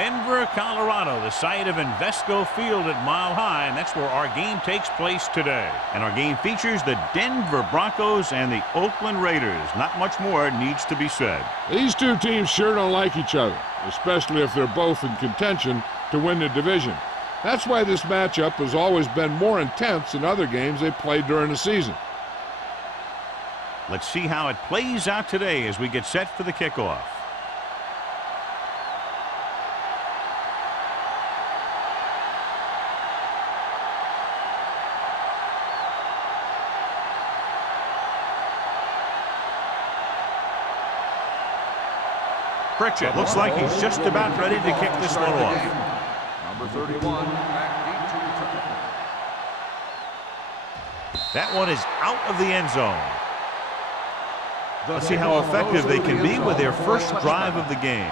Denver, Colorado, the site of Invesco Field at Mile High, and that's where our game takes place today. And our game features the Denver Broncos and the Oakland Raiders. Not much more needs to be said. These two teams sure don't like each other, especially if they're both in contention to win the division. That's why this matchup has always been more intense than other games they played during the season. Let's see how it plays out today as we get set for the kickoff. Pritchett looks like he's just about ready to kick this one off. Number 31, that one is out of the end zone. Let's see how effective they can be with their first drive of the game.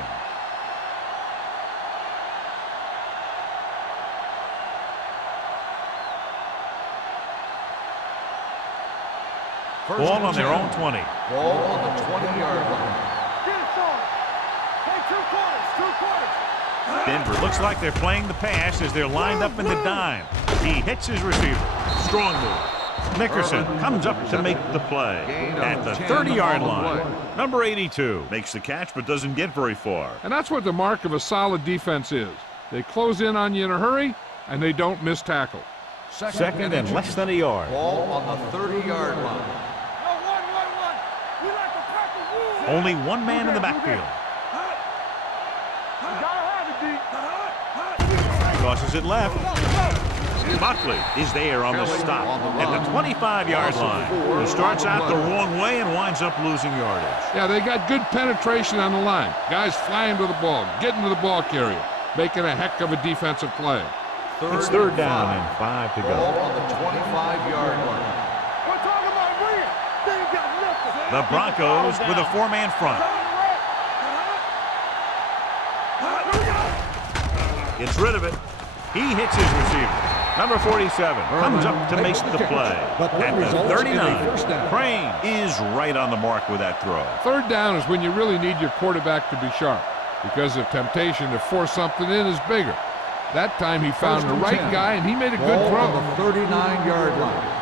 Ball on their own 20. Ball on the 20-yard line. Denver looks like they're playing the pass as they're lined up in the dime. He hits his receiver. Strong move. Nickerson comes up to make the play at the 30-yard line. Number 82 makes the catch but doesn't get very far. And that's what the mark of a solid defense is. They close in on you in a hurry, and they don't miss tackle. Second and less than a yard. Ball on the 30-yard line. Only one man in the backfield. Tosses it left. Buckley is there on the stop at the 25-yard line. He starts out the wrong way and winds up losing yardage. Yeah, they got good penetration on the line. Guys flying to the ball, getting to the ball carrier, making a heck of a defensive play. It's third down and 5 to go. Ball on the 25-yard line. The Broncos with a 4-man front. Gets rid of it. He hits his receiver. Number 47 comes up to make the play at the 39. Crane is right on the mark with that throw. Third down is when you really need your quarterback to be sharp because the temptation to force something in is bigger. That time he found the right guy and he made a good throw. On the 39-yard line.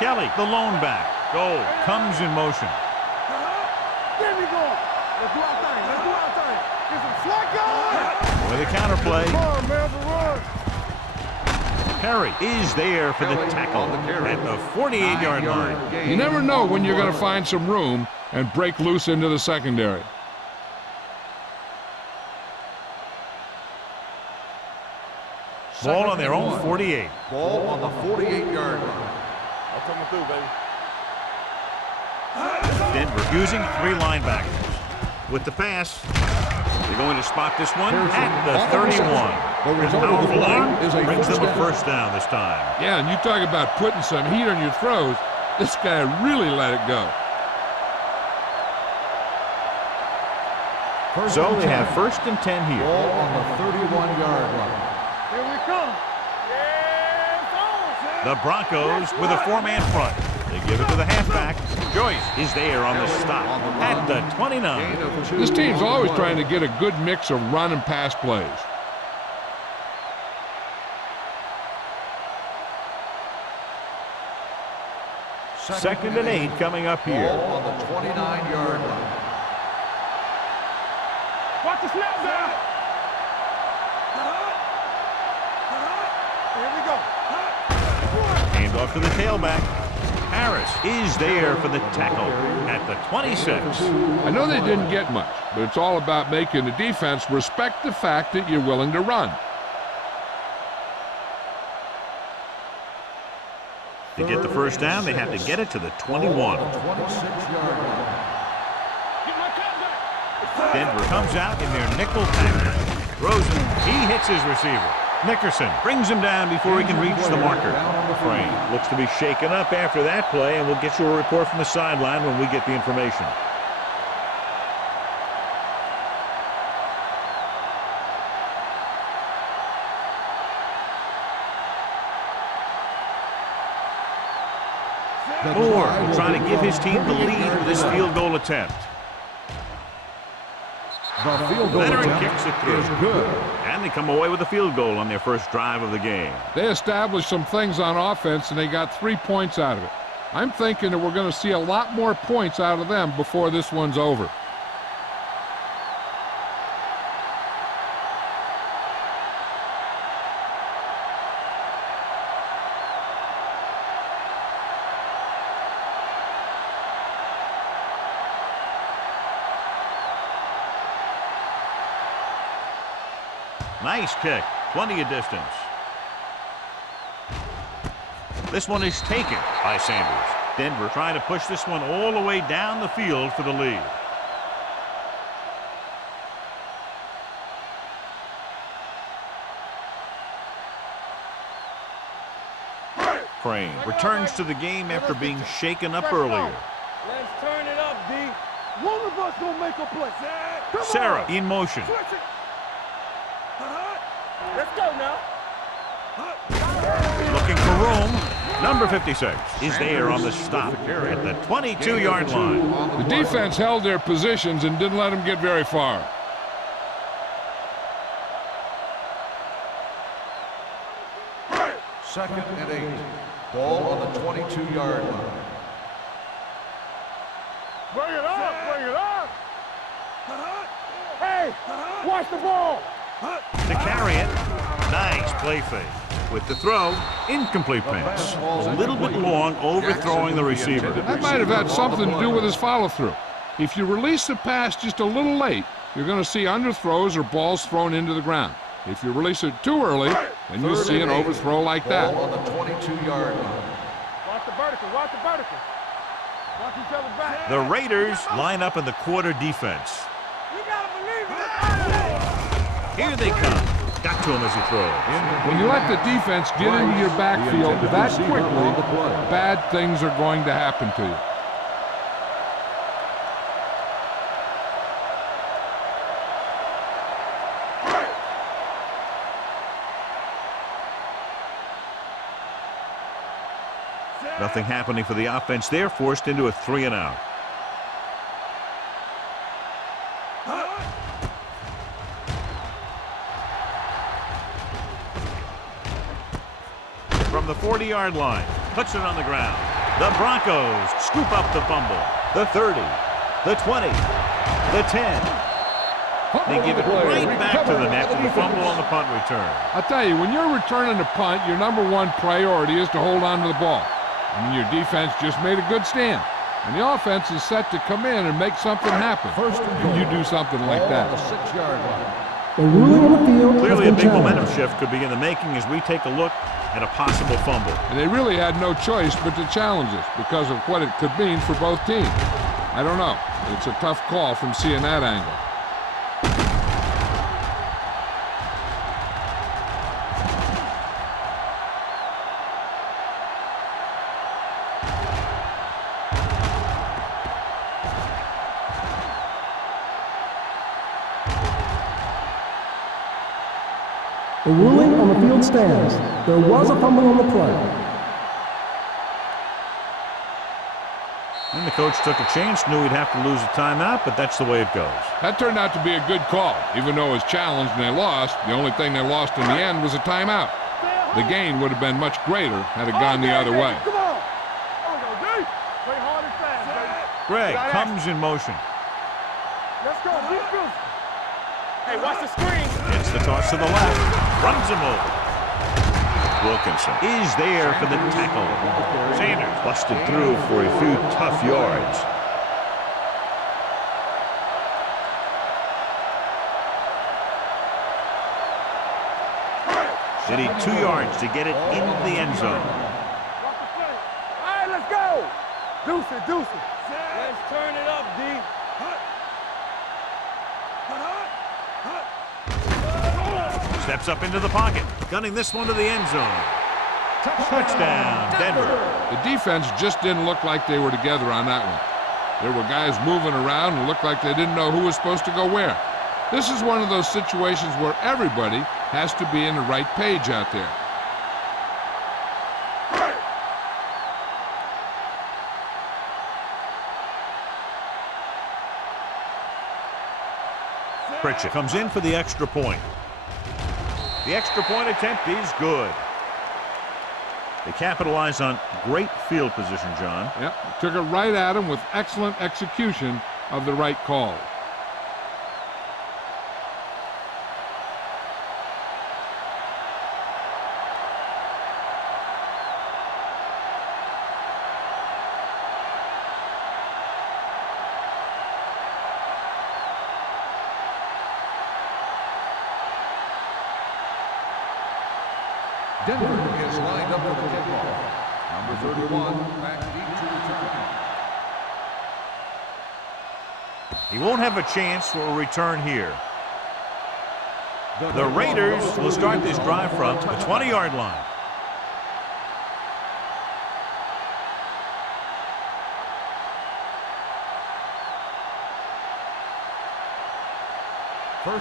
Kelly, the lone back. Goal comes in motion. With a counter play. Perry is there for the tackle at the 48-yard line. You never know when you're going to find some room and break loose into the secondary. Ball on their own 48. Ball on the 48-yard line. I'm coming through, baby. Denver using 3 linebackers. With the pass, they're going to spot this one at the 31. His powerful arm brings them a first down this time. Yeah, and you talk about putting some heat on your throws. This guy really let it go. So they have first and 10 here. Ball on the 31-yard line. Here we come. The Broncos with a 4-man front. They give it to the halfback. Joyce is there on the stop at the 29. This team's always trying to get a good mix of run and pass plays. Second and 8 coming up here. Ball on the 29-yard line. Watch the snap down. Here we go. Hand off to the tailback. Harris is there for the tackle at the 26. I know they didn't get much, but it's all about making the defense respect the fact that you're willing to run. To get the first down, they have to get it to the 21. 26-yard line. Denver comes out in their nickel package. Rosen, he hits his receiver. Nickerson brings him down before he can reach the marker. Crane looks to be shaken up after that play, and we'll get you a report from the sideline when we get the information. Moore trying to give his team the lead with this field goal attempt. The field goal Veteran attempt kicks it through. is good. And they come away with a field goal on their first drive of the game. They established some things on offense, and they got 3 points out of it. I'm thinking that we're going to see a lot more points out of them before this one's over. Nice kick. Plenty of distance. This one is taken by Sanders. Denver trying to push this one all the way down the field for the lead. Crane returns to the game after being shaken up earlier. Let's turn it up, D. One of us gonna make a play. Come Sarah on. in motion. Switch it. Let's go now. Looking for room. Number 56 is there on the stop at the 22-yard line. The defense held their positions and didn't let them get very far. Second and 8. Ball on the 22-yard line. Bring it up, bring it up. Hey, watch the ball. To carry it. Nice play fake. With the throw, incomplete pass. A little bit long, overthrowing the receiver. That might have had something to do with his follow-through. If you release the pass just a little late, you're going to see underthrows or balls thrown into the ground. If you release it too early, then you'll see an overthrow like that. Ball on the 22-yard line. Watch the vertical, watch the vertical. Watch each other back. The Raiders line up in the quarter defense. You gotta believe it. Here they come. Got to him as he throws. When you let the defense get into your backfield that quickly, bad things are going to happen to you. Nothing happening for the offense. They're forced into a 3-and-out. From the 40-yard line, puts it on the ground. The Broncos scoop up the fumble. The 30, the 20, the 10. They give it right back to the net with the fumble on the punt return. I'll tell you, when you're returning a punt, your number one priority is to hold on to the ball. I mean, your defense just made a good stand. And the offense is set to come in and make something happen. And you do something like that. Ball on the 6-yard line. The ruling on the field Clearly a has big been momentum challenged. shift could be in the making as we take a look at a possible fumble. And they really had no choice but to challenge it because of what it could mean for both teams. I don't know. It's a tough call from seeing that angle. The ruling on the field stands. There was a fumble on the play. And the coach took a chance, knew he'd have to lose a timeout, but that's the way it goes. That turned out to be a good call. Even though it was challenged and they lost, the only thing they lost in the end was a timeout. The gain would have been much greater had it gone the other way. Come on. Oh, no, D. Play hard and fast, baby. Greg comes in motion. Let's go. Be good. Hey, watch the screen. Gets the toss to the left. Runs him over. Wilkinson is there for the tackle. Sanders busted through for a few tough yards. They need 2 yards to get it into the end zone. Watch the play. All right, let's go. Deuce it, deuce it. Let's turn it up, D. Steps up into the pocket, gunning this one to the end zone. Touchdown, Denver. The defense just didn't look like they were together on that one. There were guys moving around and looked like they didn't know who was supposed to go where. This is one of those situations where everybody has to be in the right page out there. Pritchett comes in for the extra point. The extra point attempt is good. They capitalize on great field position, John. Yep, took it right at him with excellent execution of the right call. Denver is lined up for the kickoff. Number 31, McAdoo to return. He won't have a chance for a return here. The Raiders will start this drive from the 20-yard line.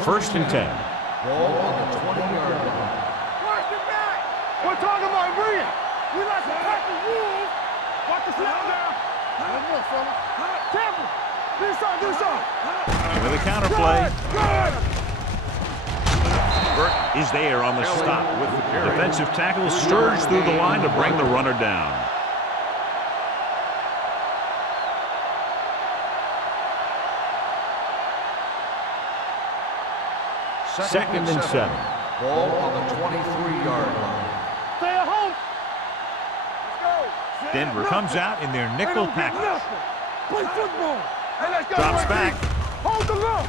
First and 10. Ball on the 20-yard line. We're talking about ring. We like to pack the rules. Watch the snap down. Look, fella. Temple. Do something. With a counter play. Burke is there on the stop. With the carry. Defensive tackle surge through the line to bring the runner down. Second and 7. Ball on the 23-yard line. Stay at home. Let's go. Denver comes out in their nickel package. Play football. Hey, let's go. Drops back. Hold the look.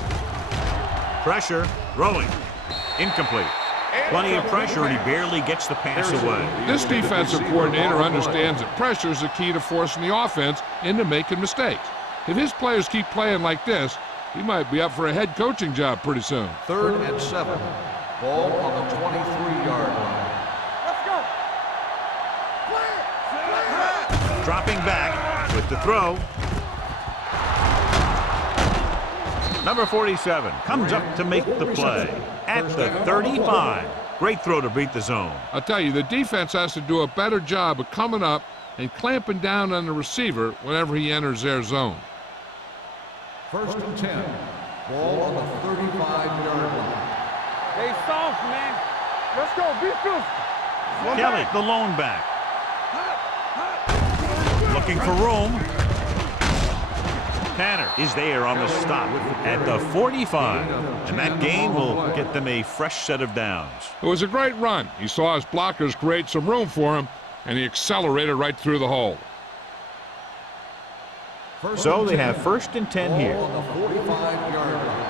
Pressure. Throwing. Incomplete. Plenty of pressure, and he barely gets the pass away. This defensive coordinator understands that pressure is the key to forcing the offense into making mistakes. If his players keep playing like this, he might be up for a head coaching job pretty soon. 3rd and 7. Ball on the 23-yard line. Let's go. Play it. Dropping back with the throw. Number 47 comes up to make the play at the 35. Great throw to beat the zone. I'll tell you, the defense has to do a better job of coming up and clamping down on the receiver whenever he enters their zone. 1st and 10. Ball on the 35-yard line. Stay soft, man. Let's go. Be physical. Kelly, the lone back. Looking for room. Tanner is there on the stop at the 45. And that gain will get them a fresh set of downs. It was a great run. He saw his blockers create some room for him, and he accelerated right through the hole. So they have 1st and 10 here. Ball on the 45-yard line.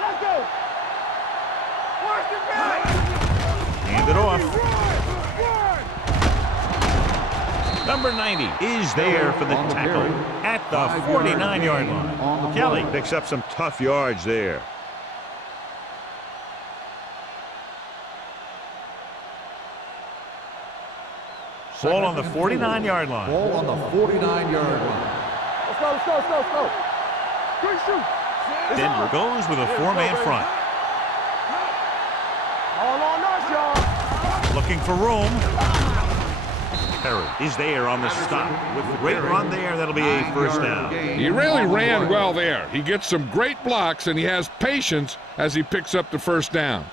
Let's go. Watch it back. Hand it off. Run. Number 90 is there for the tackle at the 49-yard line. Kelly picks up some tough yards there. Ball on the 49-yard line. Ball on the 49-yard line. Let's go. Quick shoot. Denver goes with a 4-man front. All on us, y'all. Looking for room. Perry is there on the stop. With a great run there, that'll be a first down. He really ran well there. He gets some great blocks, and he has patience as he picks up the first down.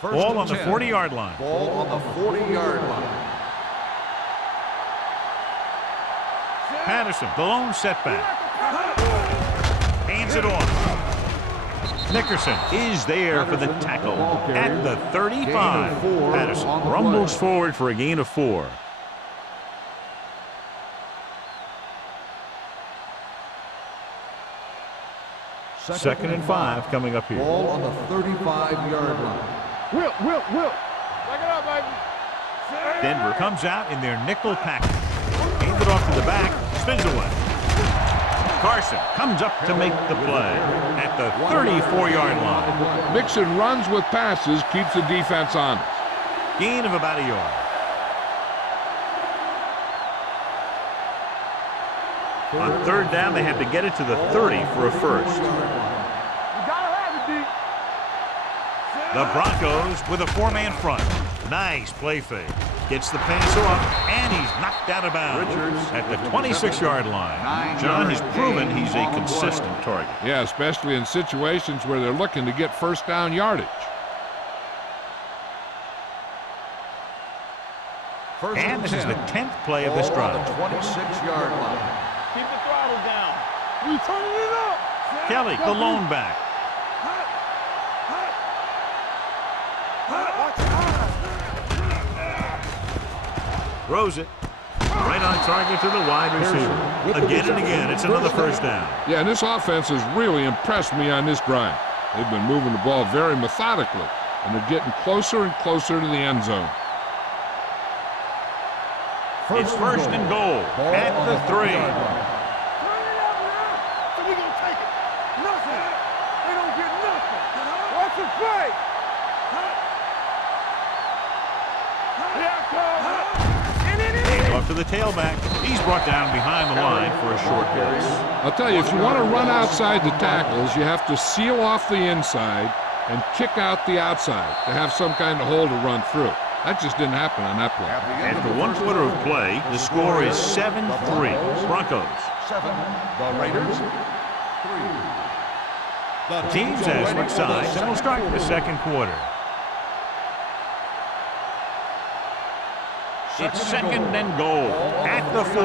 Ball on the 40-yard line. Ball on the 40-yard line. Patterson, the lone setback. Hands it off. Nickerson is there for the tackle at the 35. Patterson rumbles forward for a gain of 4. Second and 5 coming up here. Ball on the 35-yard line. Will. Back it up, baby. Denver comes out in their nickel package. Hands it off to the back, spins away. Carson comes up to make the play at the 34-yard line. Mixing runs with passes keeps the defense honest. Gain of about a yard. On 3rd down, they had to get it to the 30 for a first. You gotta have it, D. The Broncos with a 4-man front. Nice play fake. Gets the pass off, and he's knocked out of bounds at the 26-yard line. John has proven he's a consistent target. Yeah, especially in situations where they're looking to get first down yardage. And this is the 10th play of this drive. 26-yard line. Keep the throttle down. We turning it up. Kelly, the lone back. Throws it. Right on target to the wide receiver. Again and again, it's another first down. Yeah, and this offense has really impressed me on this drive. They've been moving the ball very methodically, and they're getting closer and closer to the end zone. It's first and goal at the 3. Turn it up now. So we gonna take it. Nothing. They don't get nothing. Watch the play. Off to the tailback. He's brought down behind the line for a short pass. I'll tell you, if you want to run outside the tackles, you have to seal off the inside and kick out the outside to have some kind of hole to run through. That just didn't happen on that play. After 1 quarter of play, the score is 7-3. Broncos. 7. The Raiders. 3. The teams as switch sides and will start the second quarter. It's second and goal at the 4.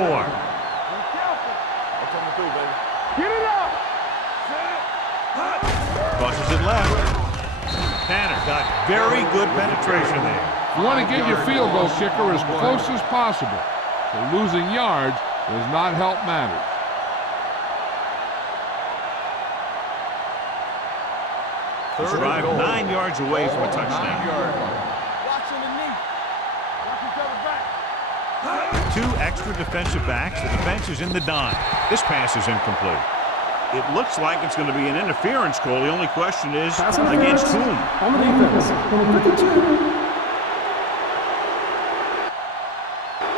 Get it up. Crosses it left. Tanner got very good penetration there. You want to get your field goal kicker as close as possible, so losing yards does not help matters. This drive 9 yards away from a touchdown. Watching the knee. Watch each other back. 2 extra defensive backs. The defense is in the dime. This pass is incomplete. It looks like it's going to be an interference call. The only question is against whom? On the defense, number 52.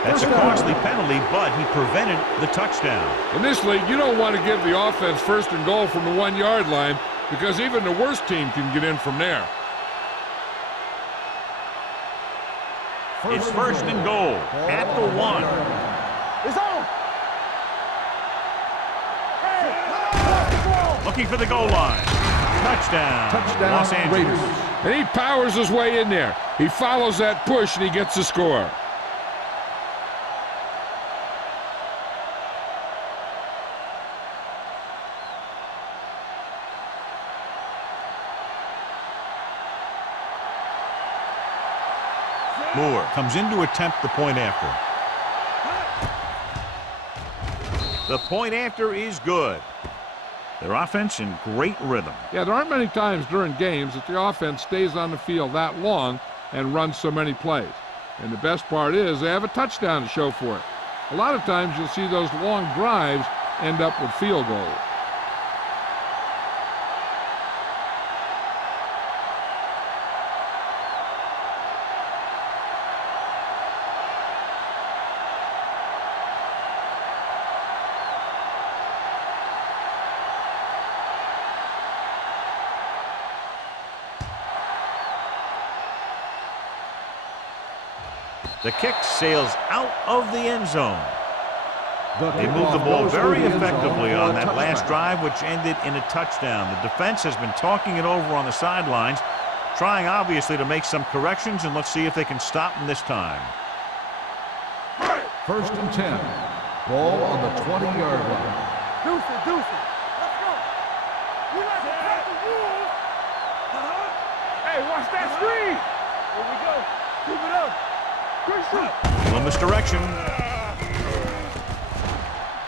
That's a costly penalty, but he prevented the touchdown. In this league, you don't want to give the offense first and goal from the 1-yard line because even the worst team can get in from there. It's first and goal at the 1. It's on. Looking for the goal line. Touchdown. Los Angeles. And he powers his way in there. He follows that push and he gets the score. Moore comes in to attempt the point after. The point after is good. Their offense in great rhythm. Yeah, there aren't many times during games that the offense stays on the field that long and runs so many plays. And the best part is they have a touchdown to show for it. A lot of times you'll see those long drives end up with field goals. The kick sails out of the end zone. They moved the ball very effectively on that last drive, which ended in a touchdown. The defense has been talking it over on the sidelines, trying obviously to make some corrections, and let's see if they can stop them this time. First and 10. Ball on the 20-yard line. Deuce it. Let's go. We like to cut the rules. Hey, watch that screen. Here we go. Keep it up. Little misdirection.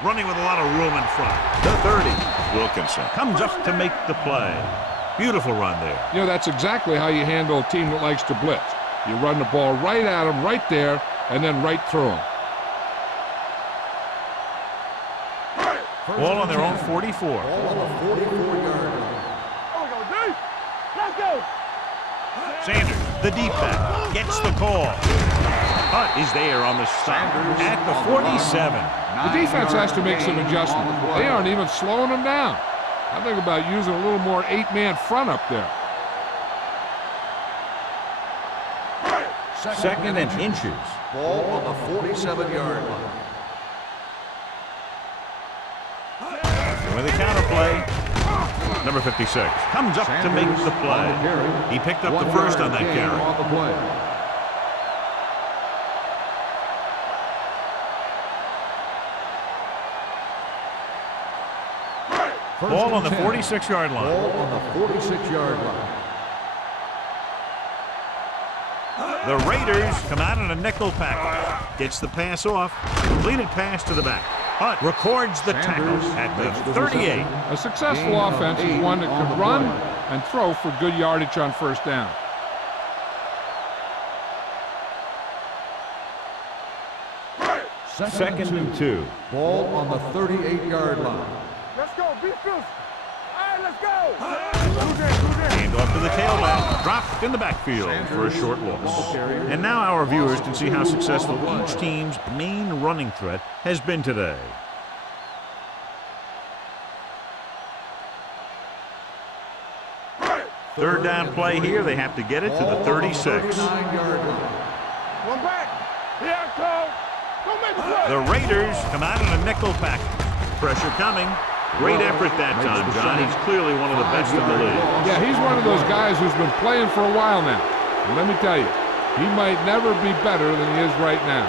Running with a lot of room in front. The 30. Wilkinson comes up to make the play. Beautiful run there. You know, that's exactly how you handle a team that likes to blitz. You run the ball right at them, right there, and then right through them. Ball on their own 44. Ball on the 44-yard line. Oh, go deep. Let's go. Sanders, the deep back, gets the call. Hunt is there on the stop at the 47. The defense has to make some adjustments. They aren't even slowing them down. I think about using a little more 8-man front up there. Second and inches. Ball on the 47-yard line. With a counter play. Number 56 comes up to make the play. He picked up the first on that carry. On the play. Ball on the 46-yard line. Ball on the 46-yard line. The Raiders come out in a nickel package. Gets the pass off. Completed pass to the back. Hunt records the tackle at the 38. A successful offense is one that could run and throw for good yardage on first down. Second and 2. Ball on the 38-yard line. Let's go. Be physical. All right, let's go. Hand off to the tailback. Dropped in the backfield for a short loss. And now our viewers can see how successful each team's main running threat has been today. Third down play here. They have to get it to the 36. 39-yard line. One back. Here I come. Don't make the play. The Raiders come out in a nickel package. Pressure coming. Great effort that time, John. He's clearly one of the best in the league. Yeah, he's one of those guys who's been playing for a while now. And let me tell you, he might never be better than he is right now.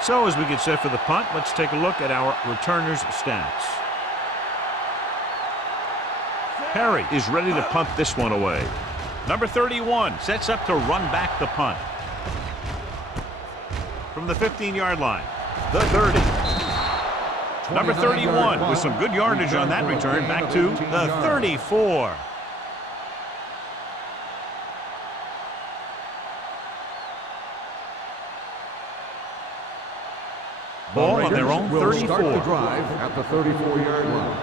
So as we get set for the punt, let's take a look at our returners' stats. Perry is ready to punt this one away. Number 31 sets up to run back the punt. From the 15-yard line, the 30. Number 31 with some good yardage on that return back to the 34. Ball on their own 34. Start the drive at the 34-yard line.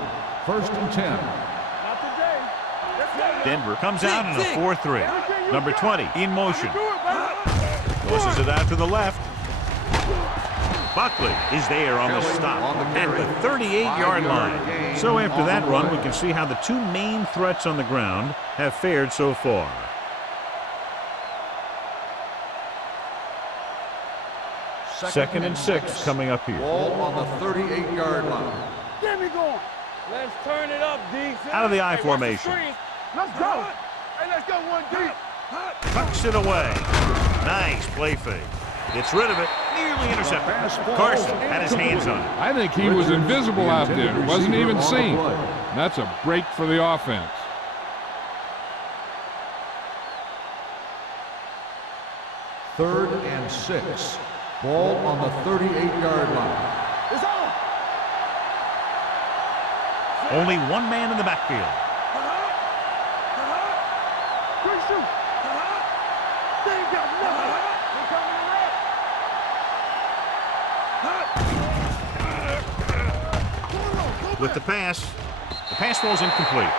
First and 10. Not today. Let's go. Denver comes out in a 4-3. Number 20 in motion. Tosses it out to the left. Buckley is there on the stop at the 38-yard line. So after that run, we can see how the two main threats on the ground have fared so far. Second and 6 coming up here. Ball on the 38-yard line. Get me going. Let's turn it up, D. Out of the I formation. Let's go. Hey, let's go one deep. Tucks it away. Nice play fake. Gets rid of it. Nearly intercepted. Carson had his hands on it. I think he was invisible out there. Wasn't even seen. That's a break for the offense. Third and 6. Ball on the 38-yard line. It's on. Only one man in the backfield. Quick shoot. They ain't got nothing. They're coming around. With the pass falls incomplete.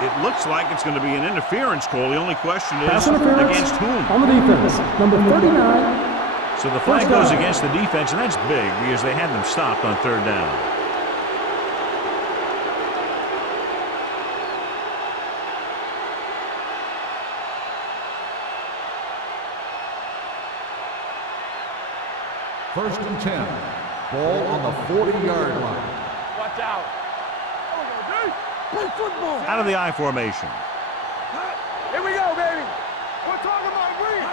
It looks like it's going to be an interference call. The only question is Pass interference against whom? on the defense. Number 39. So the flag goes against the defense, and that's big because they had them stopped on third down. First and 10. Ball on the 40-yard line. Watch out. Play football. Out of the I formation. Here we go, baby. We're talking about green.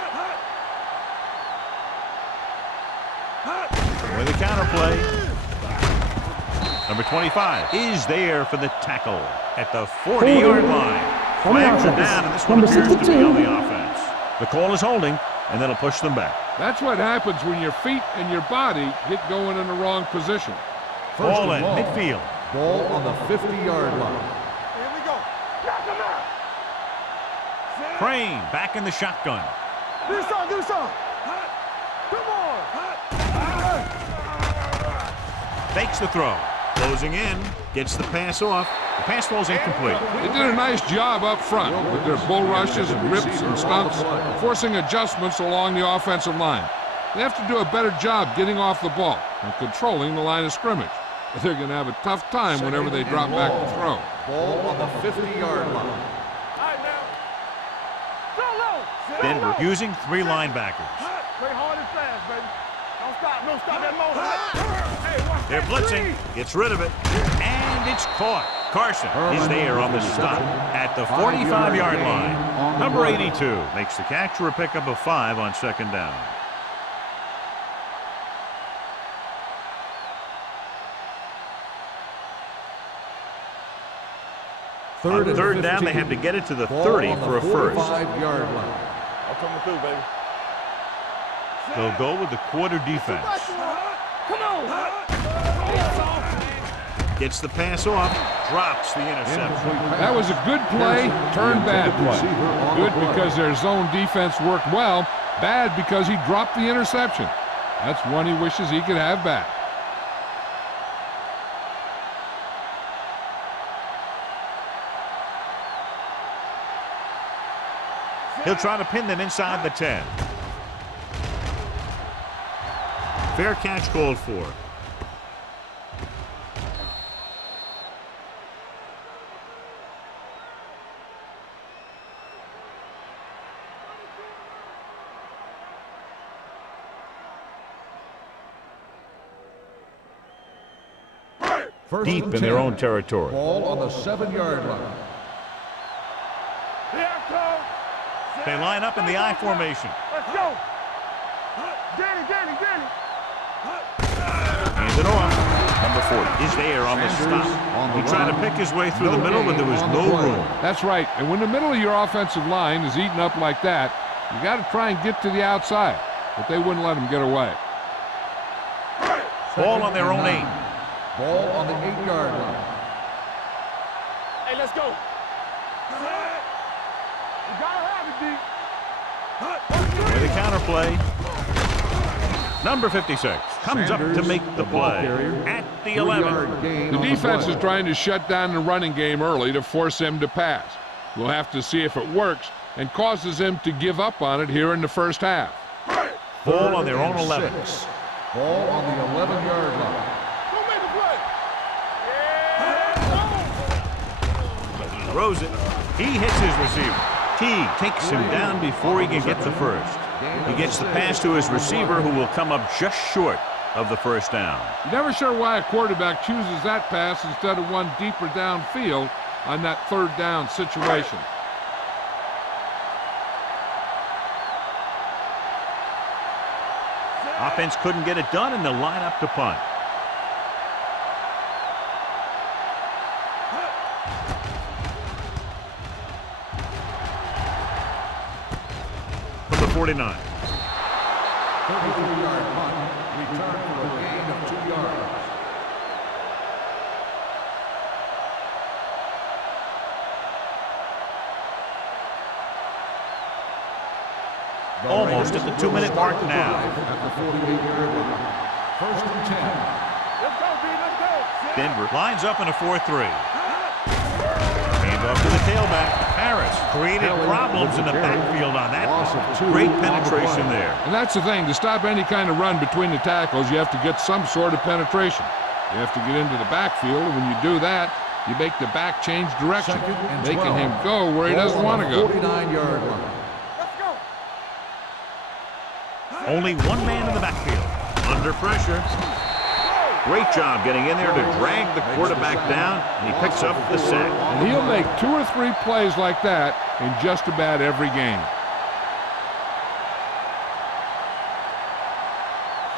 With a counter play. Number 25 is there for the tackle at the 40-yard line. Flags are down, and this one appears to be on the offense. The call is holding, and that'll push them back. That's what happens when your feet and your body get going in the wrong position. Ball in midfield. Ball on the 50-yard line. Here we go. Knock him out. Crane back in the shotgun. Do something. Come on. Fakes the throw. Closing in. Gets the pass off. The pass falls incomplete. They did a nice job up front with their bull rushes and rips and stunts, forcing adjustments along the offensive line. They have to do a better job getting off the ball and controlling the line of scrimmage. They're going to have a tough time whenever they drop back to throw. Ball on the 50-yard line. Denver using 3 linebackers. Play hard and fast, baby. Don't stop. Don't stop that motion. Hey, watch They're that blitzing. tree. Gets rid of it. And it's caught. Carson is there on the stop at the 45-yard line. Number 82 makes the catch for a pickup of 5 on 2nd down. On 3rd down, they have to get it to the 30 for a first. 45-yard line. I'm coming through, baby. They'll go with the quarter defense. Come on. Gets the pass off, drops the interception. That was a good play, turned bad play. Good because their zone defense worked well. Bad because he dropped the interception. That's one he wishes he could have back. He'll try to pin them inside the 10. Fair catch called for. Deep in their own territory. Ball on the 7-yard line. They line up in the I formation. Let's go. Danny. Hands it off. Number 40 is there on the stop. He tried to pick his way through the middle, but there was no room. That's right. And when the middle of your offensive line is eaten up like that, you got to try and get to the outside. But they wouldn't let him get away. Ball on their own 8. Ball on the 8-yard line. Hey, let's go. You gotta have it, D. With a counterplay. Number 56 comes up to make the play at the 11. The defense is trying to shut down the running game early to force him to pass. We'll have to see if it works and causes him to give up on it here in the first half. Ball on their own 11. Ball on the 11-yard line. Who made the play? Yeah. Throws it. He hits his receiver. T takes him down before he can get the first. He gets the pass to his receiver, who will come up just short of the first down. You're never sure why a quarterback chooses that pass instead of one deeper downfield on that 3rd down situation. Offense couldn't get it done, and they'll line up to punt. From the 49. 33-yard punt. Return for a gain of 2 yards. Almost at the 2-minute mark now. At the 48-yard line. 1st and 10. Let's go, D. Let's go. Denver lines up in a 4-3. Hand off to the tailback. Harris created problems in the backfield on that. Great penetration there. And that's the thing. To stop any kind of run between the tackles, you have to get some sort of penetration. You have to get into the backfield, and when you do that, you make the back change direction, making him go where he doesn't want to go. 49-yard line. Let's go. Only one man in the backfield. Under pressure. Great job getting in there to drag the quarterback down, and he picks up the sack. And he'll make 2 or 3 plays like that in just about every game.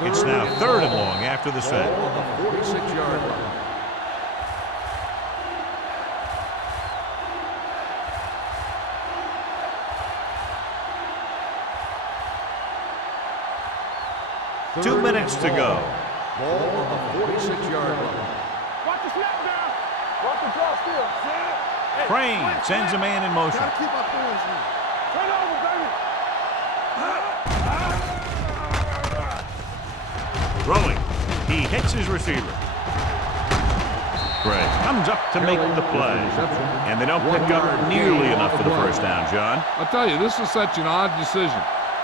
It's now 3rd and long after the sack. Ball on the 46-yard line. Two minutes to go. Ball on the 46-yard line. Watch the snap down. Watch the draw still. Hey, Crane sends a man in motion. gotta keep our points in. Turn over, baby. Throwing. He hits his receiver. Gray comes up to make the play. And they don't pick up nearly enough for the first down, John. I'll tell you, this is such an odd decision.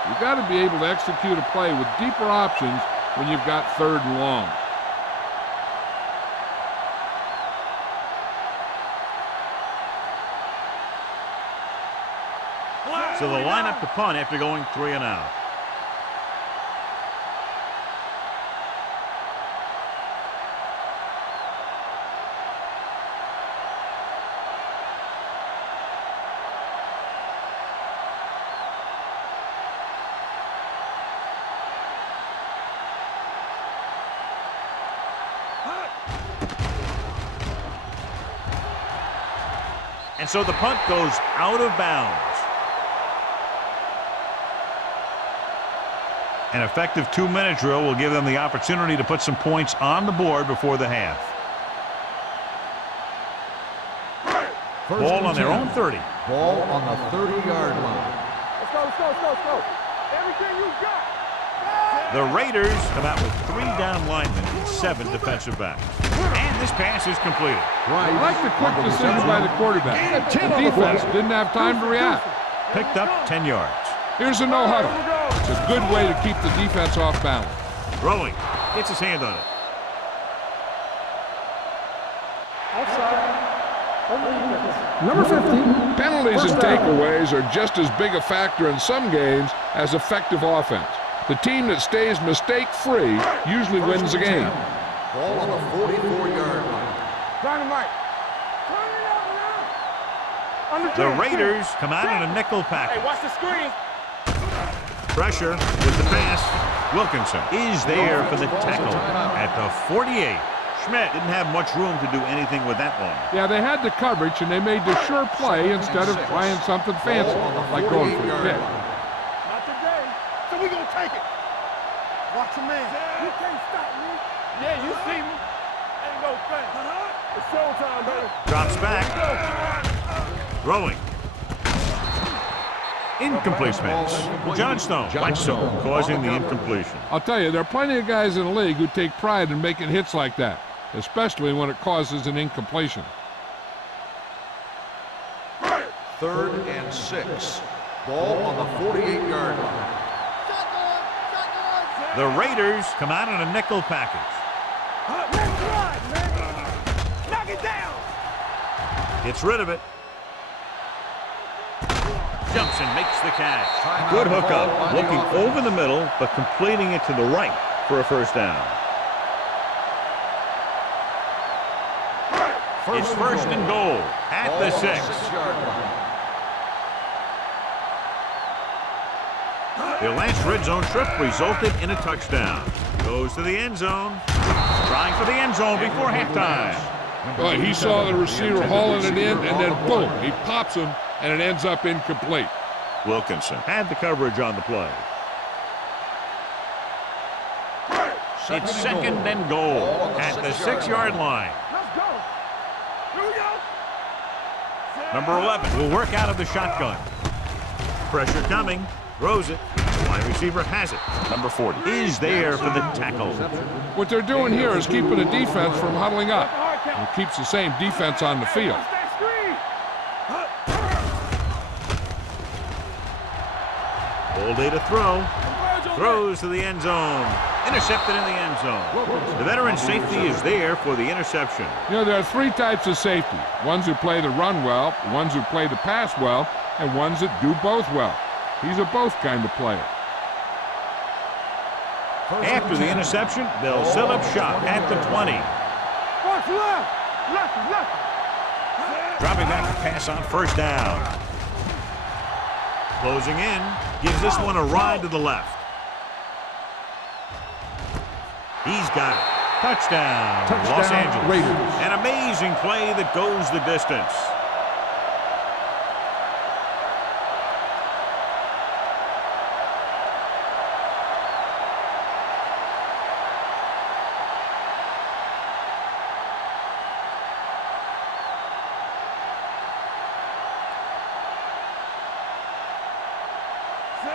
You've got to be able to execute a play with deeper options when you've got 3rd and long. So they'll line up to punt after going 3 and out. And so the punt goes out of bounds. An effective 2-minute drill will give them the opportunity to put some points on the board before the half. Ball on their own 30. Ball on the 30-yard line. Let's go, let's go, let's go, let's go. Everything you got. The Raiders come out with 3 down linemen and 7 defensive backs. And this pass is completed. I like the quick decision by the quarterback. The defense didn't have time to react. Picked up 10 yards. Here's a no huddle. It's a good way to keep the defense off balance. Throwing. Gets his hand on it. Number 50. Penalties and First down. takeaways are just as big a factor in some games as effective offense. The team that stays mistake-free usually wins the game. Ball on the 44-yard line. Dynamite. Turn it up now. On The Raiders come out in a nickel Hey, package. watch the screen. Pressure with the pass. Wilkinson is there for the tackle at the 48. Schmidt didn't have much room to do anything with that one. Yeah, they had the coverage, and they made the sure play instead of trying something fancy, like going for a pick. Not today. So we gonna take it. Watch your man. You can't stop me. Yeah, you see me. Ain't no thing. It's showtime, baby. Drops back. Throwing. Incomplete pass. Johnstone. Blackstone causing the incompletion. I'll tell you, there are plenty of guys in the league who take pride in making hits like that, especially when it causes an incompletion. 3rd and 6. Ball on the 48-yard line. The Raiders come out in a nickel package. Knock it down. Gets rid of it. Jumps and makes the catch. Good hookup. Looking over the middle, but completing it to the right for a first down. It's first and goal at the 6. 6-yard line. Their last red zone trip resulted in a touchdown. Goes to the end zone. Trying for the end zone before halftime. Well, he saw the receiver hauling it in, and then boom, he pops him, and it ends up incomplete. Wilkinson had the coverage on the play. It's second and goal at the 6-yard line. Let's go. Here we go. Number 11 will work out of the shotgun. Pressure coming. Throws it. Wide receiver has it. Number 40 is there for the tackle. What they're doing here is keeping the defense from huddling up. It keeps the same defense on the field. Watch that screen. All day to throw. Throws to the end zone. Intercepted in the end zone. The veteran safety is there for the interception. You know, there are 3 types of safety. Ones who play the run well, ones who play the pass well, and ones that do both well. He's a both kind of player. After the interception, they'll set up shop at the 20. Watch left. Left. Dropping back to pass on first down. Closing in. Gives this one a ride to the left. He's got it. Touchdown, Los Angeles. Raiders. An amazing play that goes the distance.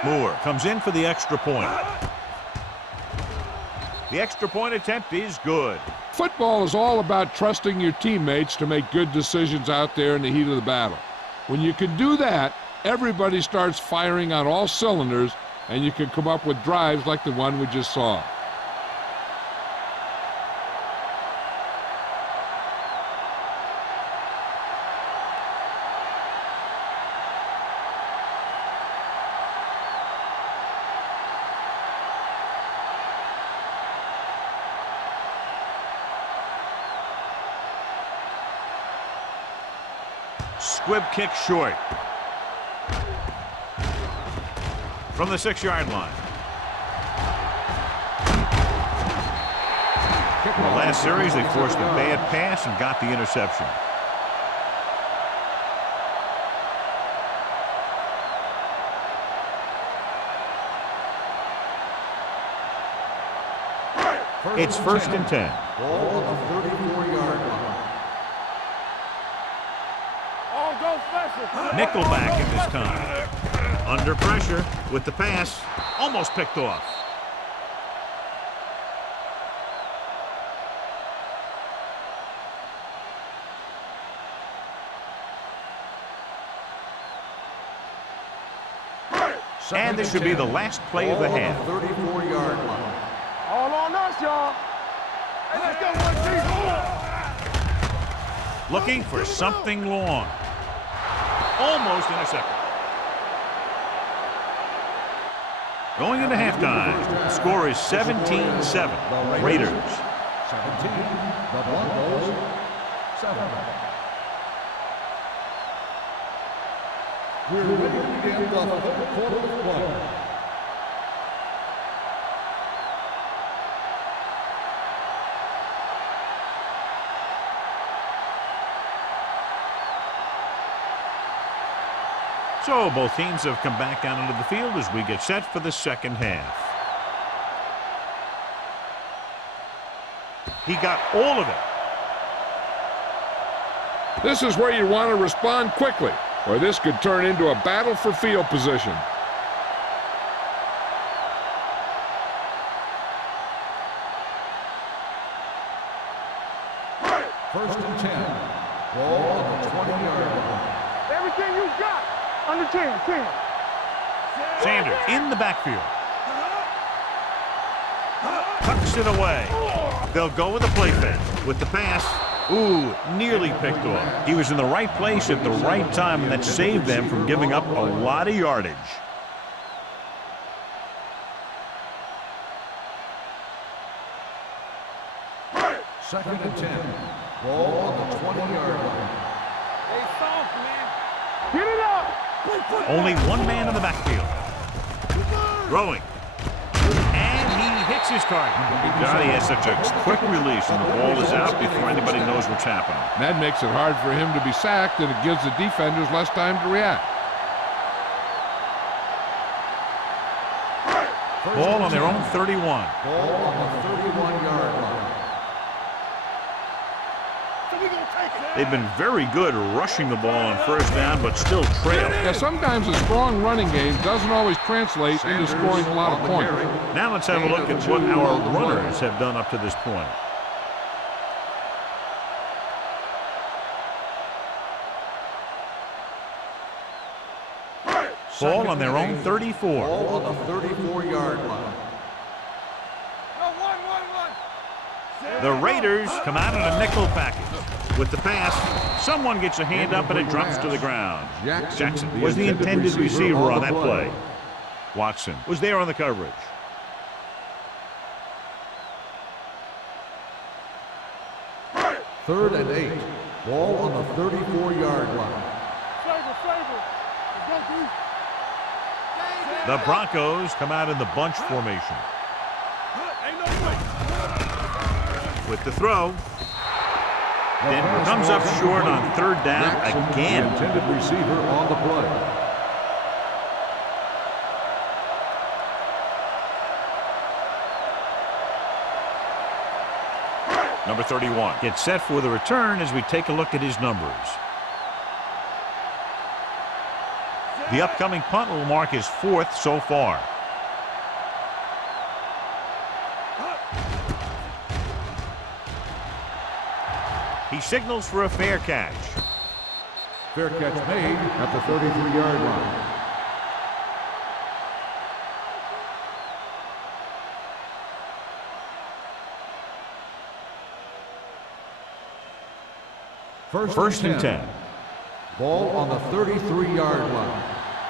Moore comes in for the extra point. The extra point attempt is good. Football is all about trusting your teammates to make good decisions out there in the heat of the battle. When you can do that, everybody starts firing on all cylinders, and you can come up with drives like the one we just saw. Squib kick short. From the 6-yard line. In the last series, they forced a bad pass and got the interception. It's 1st and 10. Ball on the 34-yard line. Oh, go special. Nickelback in this time. Under pressure with the pass. Almost picked off. And this should be the last play of the half. 34-yard line. All on us, y'all. Hey, let's go, one team. Looking for something long. Almost intercepted. Going into halftime, the score is 17-7. Raiders. 17. The Broncos. 7. We're ready to begin the third quarter of play. So both teams have come back out onto the field as we get set for the second half. He got all of it. This is where you want to respond quickly, or this could turn into a battle for field position. First and 10. Ball on the 20-yard line. Everything you got. Under 10, 10. Sanders in the backfield. Tucks it away. They'll go with the play fake. With the pass, ooh, nearly picked off. He was in the right place at the right time, and that saved them from giving up a lot of yardage. Second and 10. Ball on the 20-yard line. Hey, soft, man. Get it up. Only one man in the backfield. Throwing. And he hits his target. God, he has such a quick release, and the ball is out before anybody knows what's happening. That makes it hard for him to be sacked, and it gives the defenders less time to react. Ball on their own 31. Ball on the 31-yard line. They've been very good rushing the ball on first down, but still trail. Yeah, sometimes a strong running game doesn't always translate into scoring a lot of points. Now let's have a look at what our runners have done up to this point. Ball on their own 34. Ball on the 34-yard line. The Raiders come out in a nickel package. With the pass, someone gets a hand up and it drops to the ground. Jackson was the intended receiver on that play. Watson was there on the coverage. Third and 8. Ball on the 34-yard line. The Broncos come out in the bunch formation. With the throw. Denver comes up short on third down again. The intended receiver on the play. Number 31 gets set for the return as we take a look at his numbers. The upcoming punt will mark his 4th so far. He signals for a fair catch. Fair catch made at the 33-yard line. First and 10. Ball on the 33-yard line.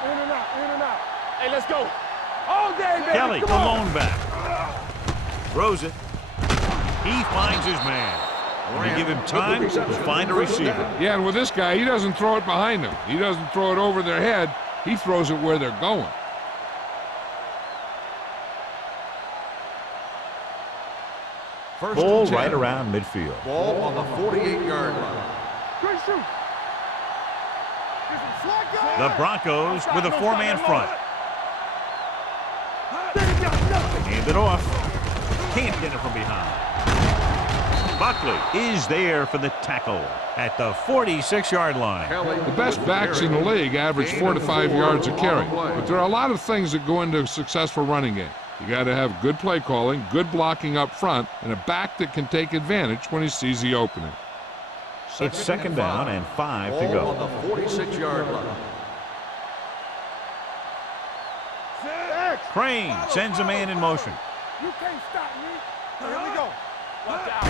In and out, in and out. Hey, let's go. All day, baby. Kelly, Come the on. lone back. Throws it. He finds his man. When you give him time, he'll find a receiver. Yeah, and with this guy, he doesn't throw it behind them. He doesn't throw it over their head. He throws it where they're going. Ball right around midfield. Ball on the 48-yard line. Great shoot. The Broncos with a four-man front. Hand it off. Can't get it from behind. Buckley is there for the tackle at the 46-yard line. The best backs in the league average 4 to 5 yards a carry. But there are a lot of things that go into a successful running game. You got to have good play calling, good blocking up front, and a back that can take advantage when he sees the opening. It's second down and 5 to go. On the 46-yard line. Crane sends a man in motion. You can't stop me. Here we go. Watch out.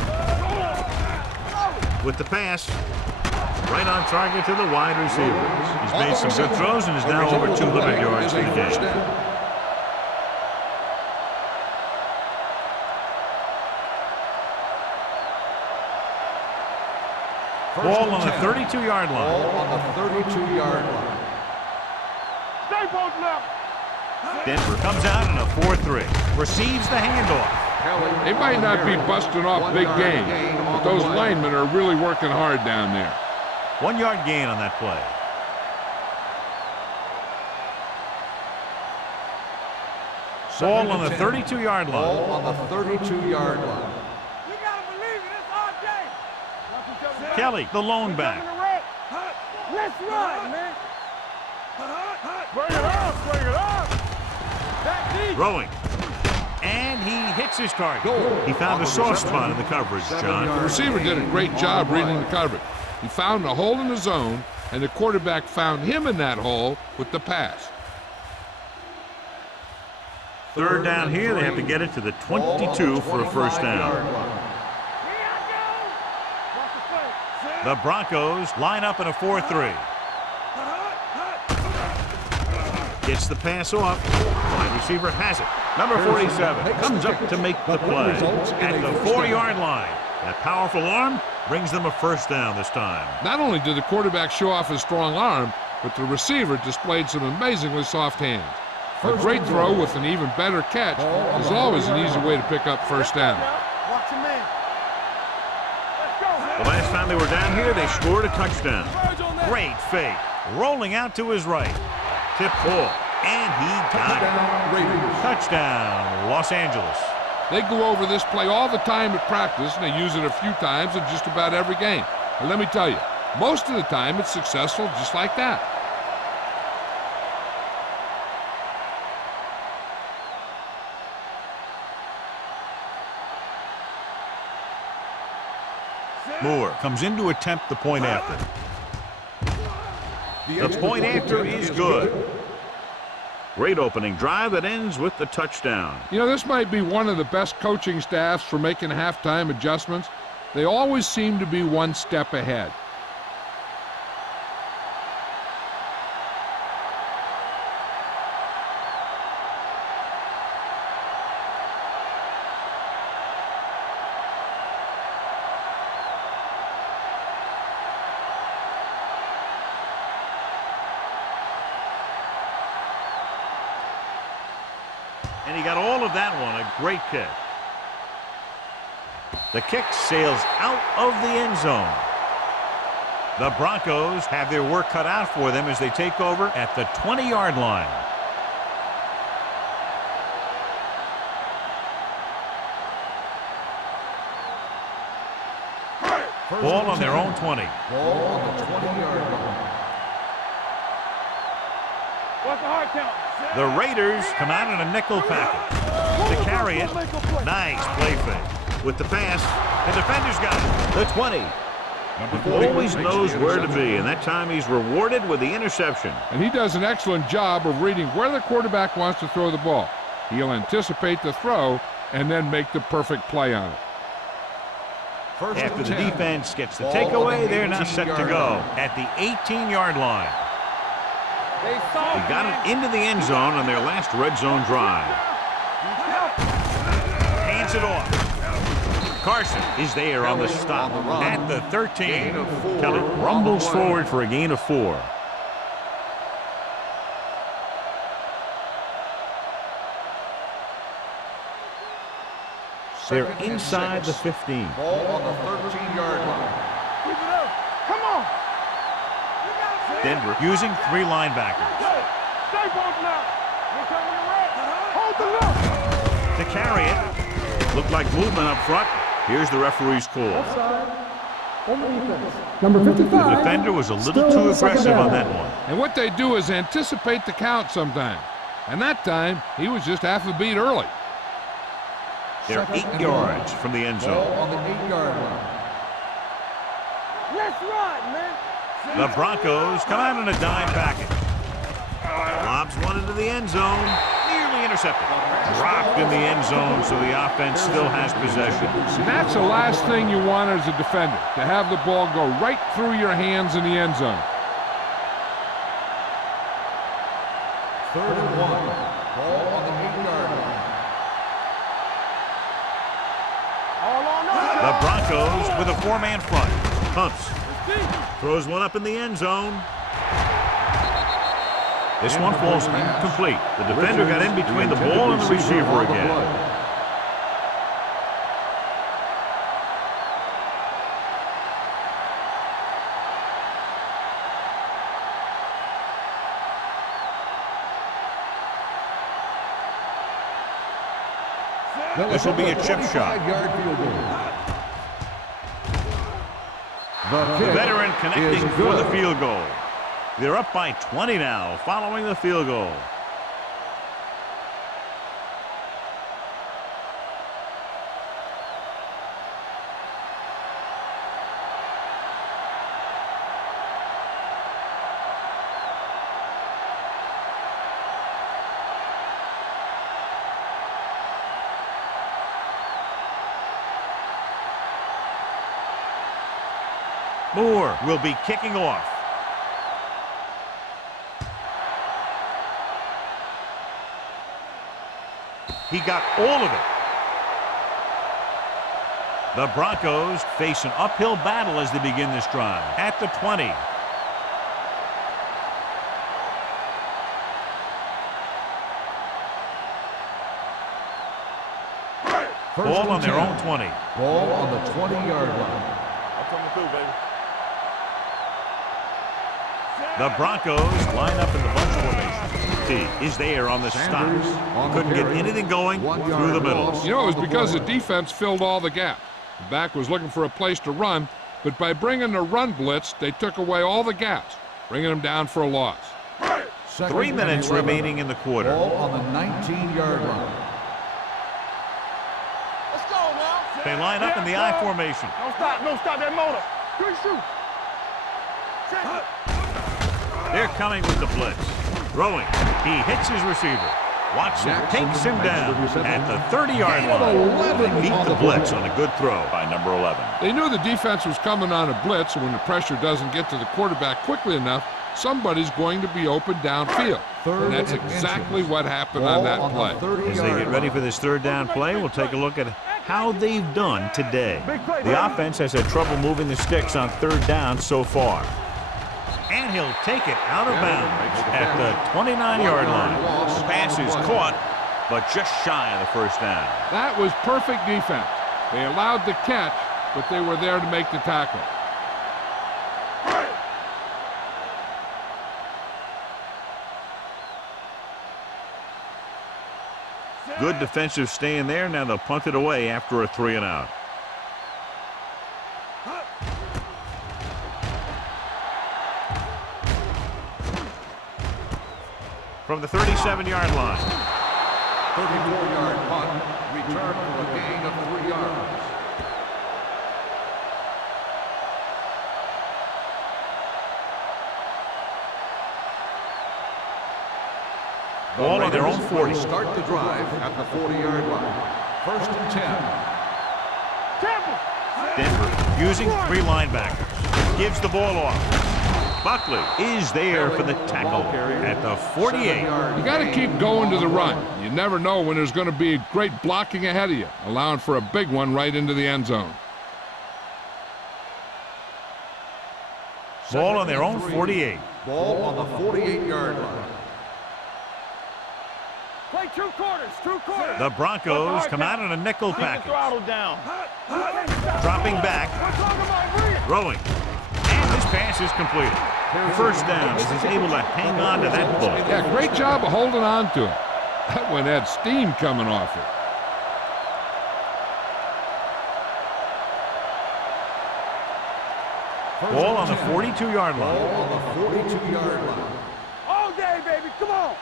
With the pass, right on target to the wide receivers. He's made some good throws and is now over 200 yards for the game. Ball on the 32-yard line. Ball on the 32-yard line. Stay both left. Denver comes out in a 4-3. Receives the handoff. They might not be busting off big games, but those linemen are really working hard down there. 1-yard gain on that play. Ball on the 32-yard line. Ball on the 32-yard line. You gotta believe it. It's our day. Kelly, the lone back. Let's run, man. Bring it up. Bring it up. Back deep. Throwing. And he hits his target. He found a soft spot in the coverage, John. The receiver did a great job reading the coverage. He found a hole in the zone, and the quarterback found him in that hole with the pass. Third down here, they have to get it to the 22 for a first down. The Broncos line up in a 4-3. Gets the pass off. Wide receiver has it. Number 47 comes up to make the play at the 4-yard line. That powerful arm brings them a first down this time. Not only did the quarterback show off his strong arm, but the receiver displayed some amazingly soft hands. A great throw with an even better catch is always an easy way to pick up first down. Watch your man. The last time they were down here, they scored a touchdown. Great fake. Rolling out to his right. Tip ball. And he got it. Touchdown, Los Angeles. They go over this play all the time at practice, and they use it a few times in just about every game. And let me tell you, most of the time it's successful just like that. Moore comes in to attempt the point after. The point after is good. Great opening drive that ends with the touchdown. You know, this might be one of the best coaching staffs for making halftime adjustments. They always seem to be one step ahead. And he got all of that one, a great kick. The kick sails out of the end zone. The Broncos have their work cut out for them as they take over at the 20-yard line. Ball on their own 20. Ball on the 20-yard line. What's the hard count? The Raiders come out in a nickel package. To carry it, nice play fake. With the pass, the defender's got it. The 20. Always knows where to be, and that time he's rewarded with the interception. And he does an excellent job of reading where the quarterback wants to throw the ball. He'll anticipate the throw and then make the perfect play on it. After the defense gets the takeaway, they're now set to go at the 18-yard line. They got it into the end zone on their last red zone drive. Hands it off. Carson is there on the stop at the 13. Gain of 4 Kelly on the rumbles play. forward for a gain of 4. They're Second and inside the 6. 15. Ball on the 13-yard line. Keep it up. Come on. Denver using 3 linebackers. Stay both now. We're coming to red. Hold the look. To carry it. Looked like movement up front. Here's the referee's call. Offside. On the defense. Number The 55. defender was a little Still too second aggressive down. on that one. And what they do is anticipate the count sometimes. And that time, he was just half a beat early. They're Second 8 and yards 1. from the end Ball zone. on the 8-yard line. Let's ride, man. The Broncos come out in a dime package. Lobs one into the end zone. Nearly intercepted. Dropped in the end zone, so the offense still has possession. And that's the last thing you want as a defender, to have the ball go right through your hands in the end zone. 3rd and 1. Ball on the 8-yard line. All on us. The Broncos with a 4-man front. Pumps. Throws one up in the end zone. This one falls incomplete. The defender got in between the ball and the receiver again. This will be a chip shot. 25-yard field goal. The veteran connecting is for the good. field goal. They're up by 20 now following the field goal. Moore will be kicking off. He got all of it. The Broncos face an uphill battle as they begin this drive. At the 20. Ball on their own 20. Ball on the 20-yard line. I'm coming through, baby. The Broncos line up in the bunch formation. T is there on the stop. on the Couldn't get carry. anything going 1 through yard the middle. loss. You know, it was On the because the play. defense filled all the gaps. The back was looking for a place to run, but by bringing the run blitz, they took away all the gaps, bringing them down for a loss. 2nd 3 and minutes 11. remaining in the quarter. Ball on the 19-yard line. Let's go now. They line up in the I formation. Don't stop that motor. Good shoot. They're coming with the blitz. Throwing. He hits his receiver. Watson takes him down at the 30-yard line. They beat the blitz on a good throw by number 11. They knew the defense was coming on a blitz, and when the pressure doesn't get to the quarterback quickly enough, somebody's going to be open downfield. And that's exactly what happened on that play. As they get ready for this third down play, we'll take a look at how they've done today. The offense has had trouble moving the sticks on third down so far. And he'll take it out of bounds at the 29-yard line. The pass is caught, but just shy of the first down. That was perfect defense. They allowed the catch, but they were there to make the tackle. Good defensive stand there. Now they'll punt it away after a 3-and-out. From the 37-yard line. 34-yard punt. Return for a gain of 3 yards. Ball on their own 40. Start the drive at the 40-yard line. 1st and 10. Denver using 3 linebackers. Gives the ball off. Buckley is there for the tackle at the 48. You got to keep going to the run. You never know when there's going to be great blocking ahead of you, allowing for a big one right into the end zone. Ball on their own 48. Ball on the 48-yard line. Play 2 quarters, 2 quarters. The Broncos come out in a nickel package. Throttle down. Dropping back, throwing, and this pass is completed. First down as he's able to hang on to that ball. Yeah, great job of holding on to it. That one had steam coming off it. Ball on the 42-yard line. Ball on the 42-yard line. All day, baby. Come on.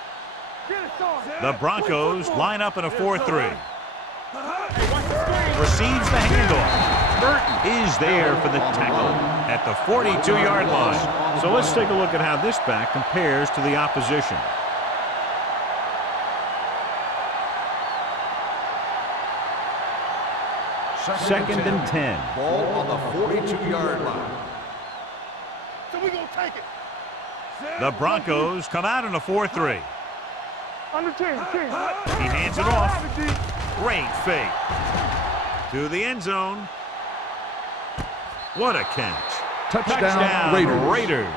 Get it started. The Broncos line up in a 4-3. Receives the handoff. Burton is there for the tackle at the 42-yard line. So let's take a look at how this back compares to the opposition. Second and 10. Ball on the 42-yard line. So we gonna take it. The Broncos come out in a 4-3. Under 10, 10. He hands it off. Great fake. To the end zone. What a catch. Touchdown, Raiders.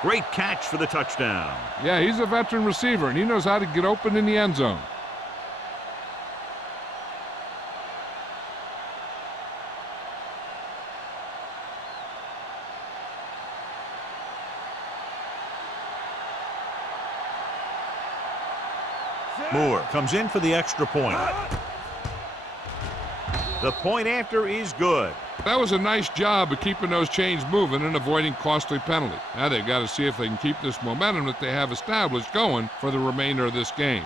Great catch for the touchdown. Yeah, he's a veteran receiver, and he knows how to get open in the end zone. Moore comes in for the extra point. The point after is good. That was a nice job of keeping those chains moving and avoiding costly penalty. Now they've got to see if they can keep this momentum that they have established going for the remainder of this game.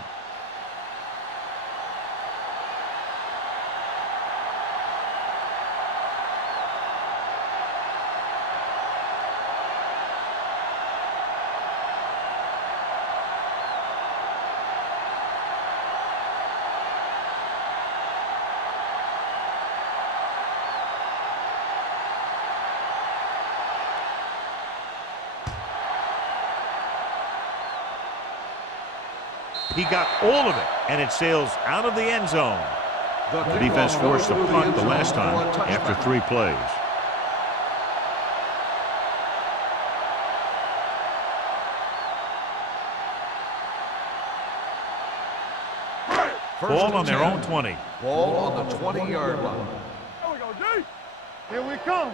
He got all of it, and it sails out of the end zone. The defense forced a punt the last time after 3 plays. Ball on their own 20. Ball on the 20-yard line. There we go, D. Here we come.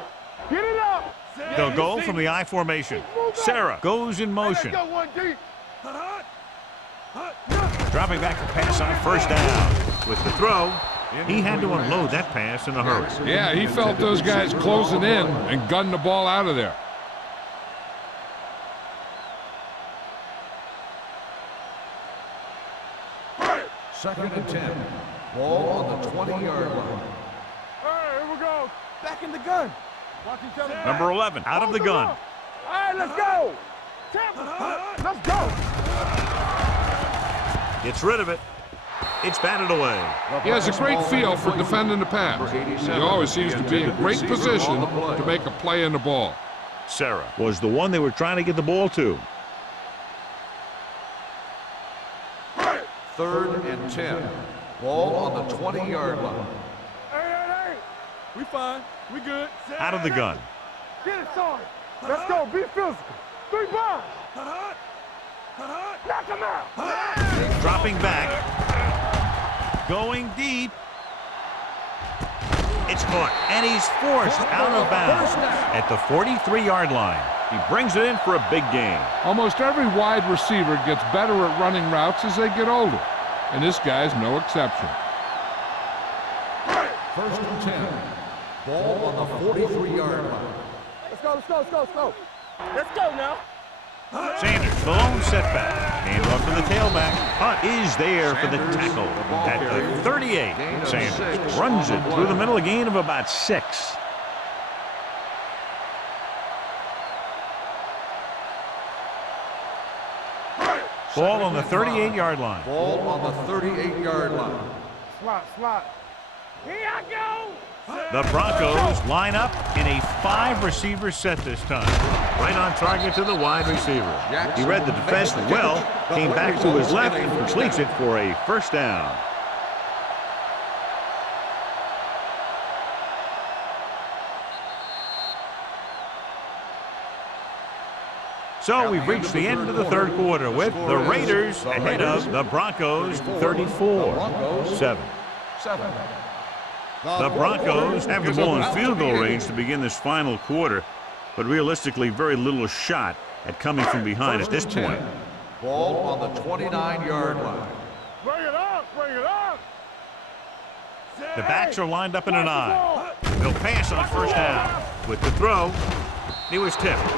Get it up. They'll go from the I formation. Sarah goes in motion. Let's go, 1 D. Dropping back to pass on first down. With the throw, he had to unload that pass in a hurry. Yeah, he felt those guys closing in and gunned the ball out of there. Second and 10. Ball on the 20-yard line. All right, here we go. Back in the gun. Watch each other. Number 11 out of the gun. All right, let's go. Let's go. Gets rid of it. It's batted away. He has a great feel for defending the pass. He always seems to be in great position to make a play in the ball. Sarah was the one they were trying to get the ball to. Third and 10. Ball on the 20-yard line. Hey. We fine. We good. Out of the gun. Get it started. Let's go. Be physical. 3 balls. Knock him out. Dropping back. Going deep. It's caught, and he's forced out of bounds at the 43-yard line. He brings it in for a big gain. Almost every wide receiver gets better at running routes as they get older, and this guy's no exception. First and 10. Ball on the 43-yard line. Let's go. Let's go now. Sanders, the lone setback. Hand off to the tailback. Hunt is there for the tackle at the 38. Sanders runs it through the middle, a gain of about 6. Ball on the 38-yard line. Ball on the 38-yard line. Slot. Here I go. The Broncos line up in a 5-receiver set this time. Right on target to the wide receiver. He read the defense well, came back to his left and completes it for a first down. So we've reached the end of the third quarter with the Raiders ahead of the Broncos 34-7. The Broncos have the ball in field goal range to begin this final quarter, but realistically very little shot at coming from behind at this point. Ball on the 29-yard line. Bring it up, bring it up. The backs are lined up in an eye. They'll pass on first down. With the throw, he was tipped.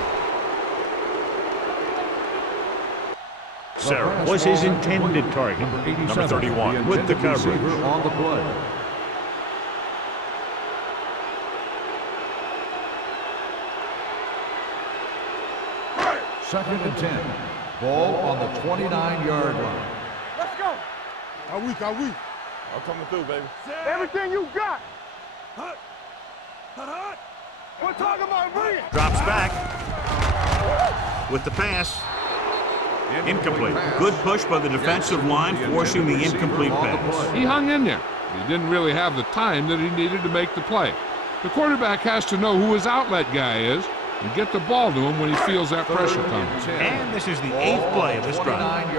Sarah was his intended target. Number 31 with the coverage. On the play. Second and 10. Ball on the 29-yard line. Let's go. How weak, how weak. I'm coming through, baby. Everything you got. We're talking about bring it. Drops back with the pass. Incomplete. Good push by the defensive line, forcing the incomplete pass. He hung in there. He didn't really have the time that he needed to make the play. The quarterback has to know who his outlet guy is and get the ball to him when he feels that pressure coming. And this is the 8th play of this drive.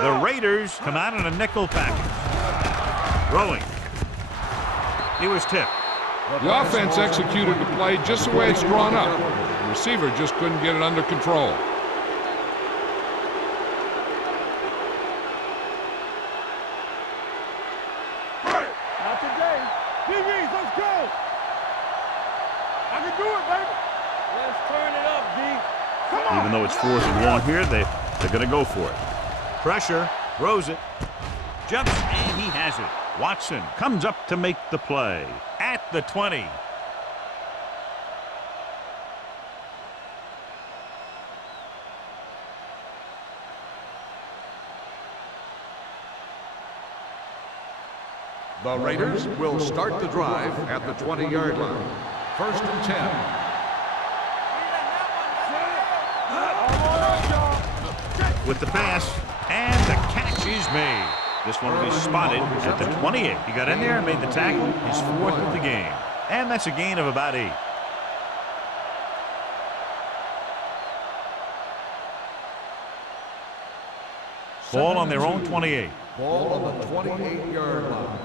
The Raiders come out in a nickel package. Rolling. He was tipped. The offense executed the play just the way it's drawn up. The receiver just couldn't get it under control. Not today. DBs, let's go. I can do it, baby. Let's turn it up, D. Come on. Even though it's 4th and 1 here, they're going to go for it. Pressure, throws it, jumps, and he has it. Watson comes up to make the play at the 20. The Raiders will start the drive at the 20-yard line. First and 10. With the pass, and the catch is made. This one will be spotted at the 28. He got in there and made the tackle, his 4th of the game. And that's a gain of about 8. Ball on their own 28. Ball on the 28-yard line.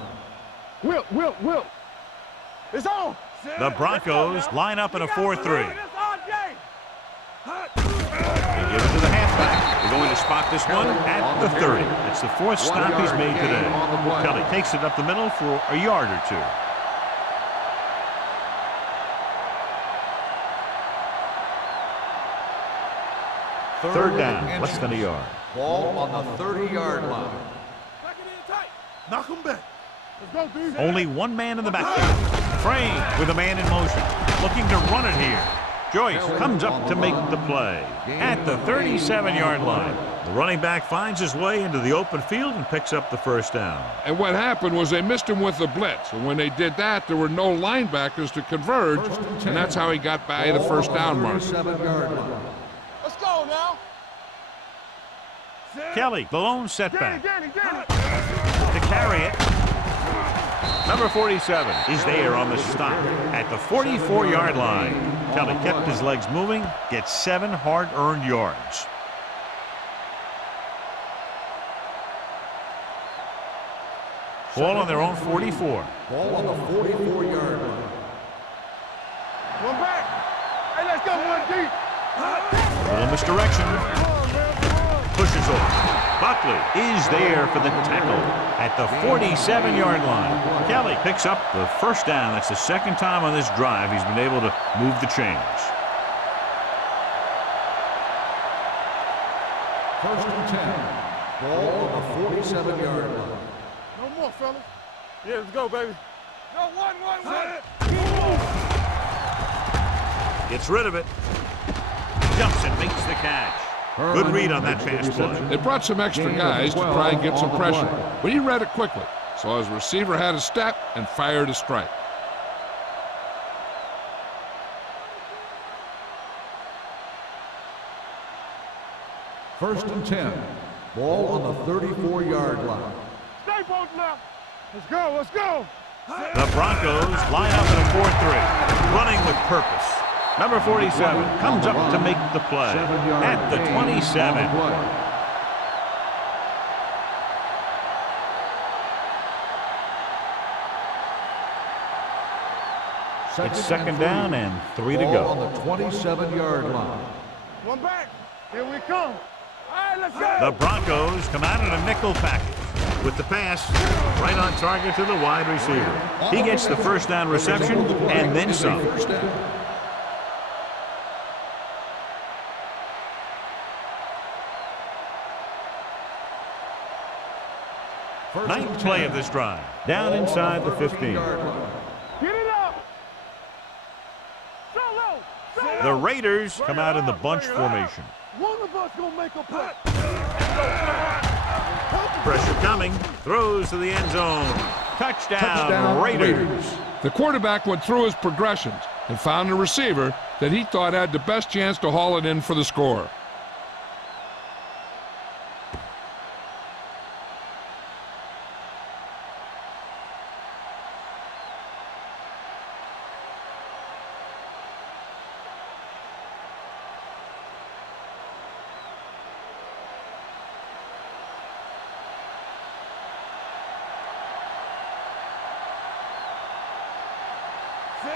Whip. It's on. The Broncos line up in a 4-3. They give it to the halfback. They're going to spot this one at the 30. It's the 4th stop he's made today. Kelly takes it up the middle for a yard or 2. Third down, less than a yard. Ball on the 30-yard line. Knock him back. Let's go, dude. Only one man in the backfield. Frame with a man in motion. Looking to run it here. Joyce comes up to make the play at the 37-yard line. The running back finds his way into the open field and picks up the first down. And what happened was they missed him with the blitz. And when they did that, there were no linebackers to converge, and that's how he got by the first down mark. Let's go now. Kelly, the lone setback. Get it. To carry it. Number 47 is there on the stop at the 44-yard line. Kelly kept his legs moving, gets 7 hard-earned yards. Ball on their own 44. Ball on the 44-yard line. One back. Hey, let's go, one deep. A little misdirection. Pushes off. Buckley is there for the tackle at the 47-yard line. Kelly picks up the first down. That's the 2nd time on this drive he's been able to move the chains. First and 10. Ball on the 47-yard line. No more, fellas. Yeah, let's go, baby. No, one. Gets rid of it. Jumps and makes the catch. Good read on that pass play. They brought some extra guys to try and get some pressure, but he read it quickly. So his receiver had a step and fired a strike. First and 10. Ball on the 34-yard line. Stay both left. Let's go, let's go. The Broncos line up in a 4-3, running with purpose. Number 47 comes up to make the play at the 27. It's second down and 3 to go. On the 27-yard line. One back. Here we come. All right, let's go. The Broncos come out in a nickel package with the pass right on target to the wide receiver. He gets the first down reception and then some. Ninth play of this drive. Down inside the 15. Get it up. Solo. The Raiders come out in the bunch formation. One of us gonna make a play. Pressure coming. Throws to the end zone. Touchdown, Raiders. The quarterback went through his progressions and found a receiver that he thought had the best chance to haul it in for the score.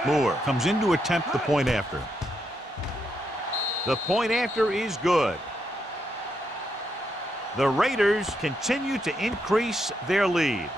Moore comes in to attempt the point after. The point after is good. The Raiders continue to increase their lead.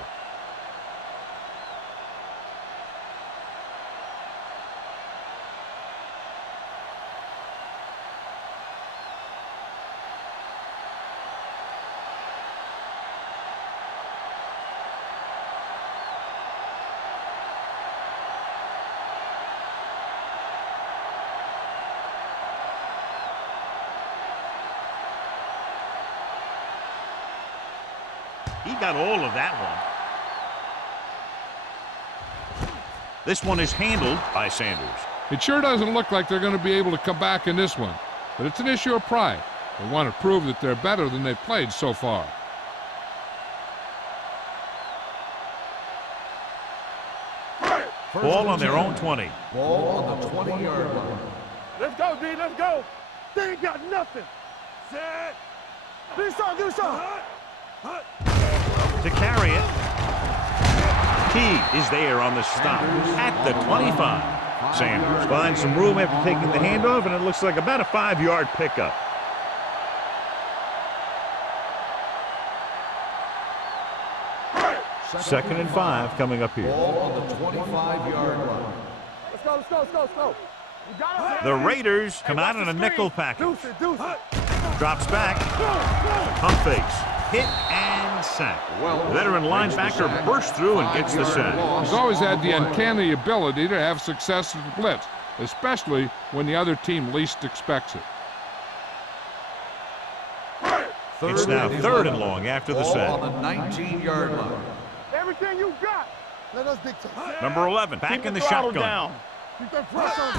He got all of that one. This one is handled by Sanders. It sure doesn't look like they're going to be able to come back in this one, but it's an issue of pride. They want to prove that they're better than they've played so far. Ball on their own 20. Ball on the 20-yard line. Let's go, D. Let's go. They ain't got nothing. Set. Do something. To carry it. Key is there on the stop at the 25. Sanders finds some room after taking the handoff, and it looks like about a 5-yard pickup. Second and 5 coming up here. Ball on the 25-yard line. Let's go. We got it. The Raiders come out in a nickel package. Deuce it. Drops back. Pump fakes. Hit and sack. The veteran linebacker bursts through and gets the sack. He's always had the uncanny ability to have success in the blitz, especially when the other team least expects it. It's now third and long after the sack. Ball on the 19-yard line. Everything you got. Let us dictate. Number 11 back in the shotgun. Keep that pressure on.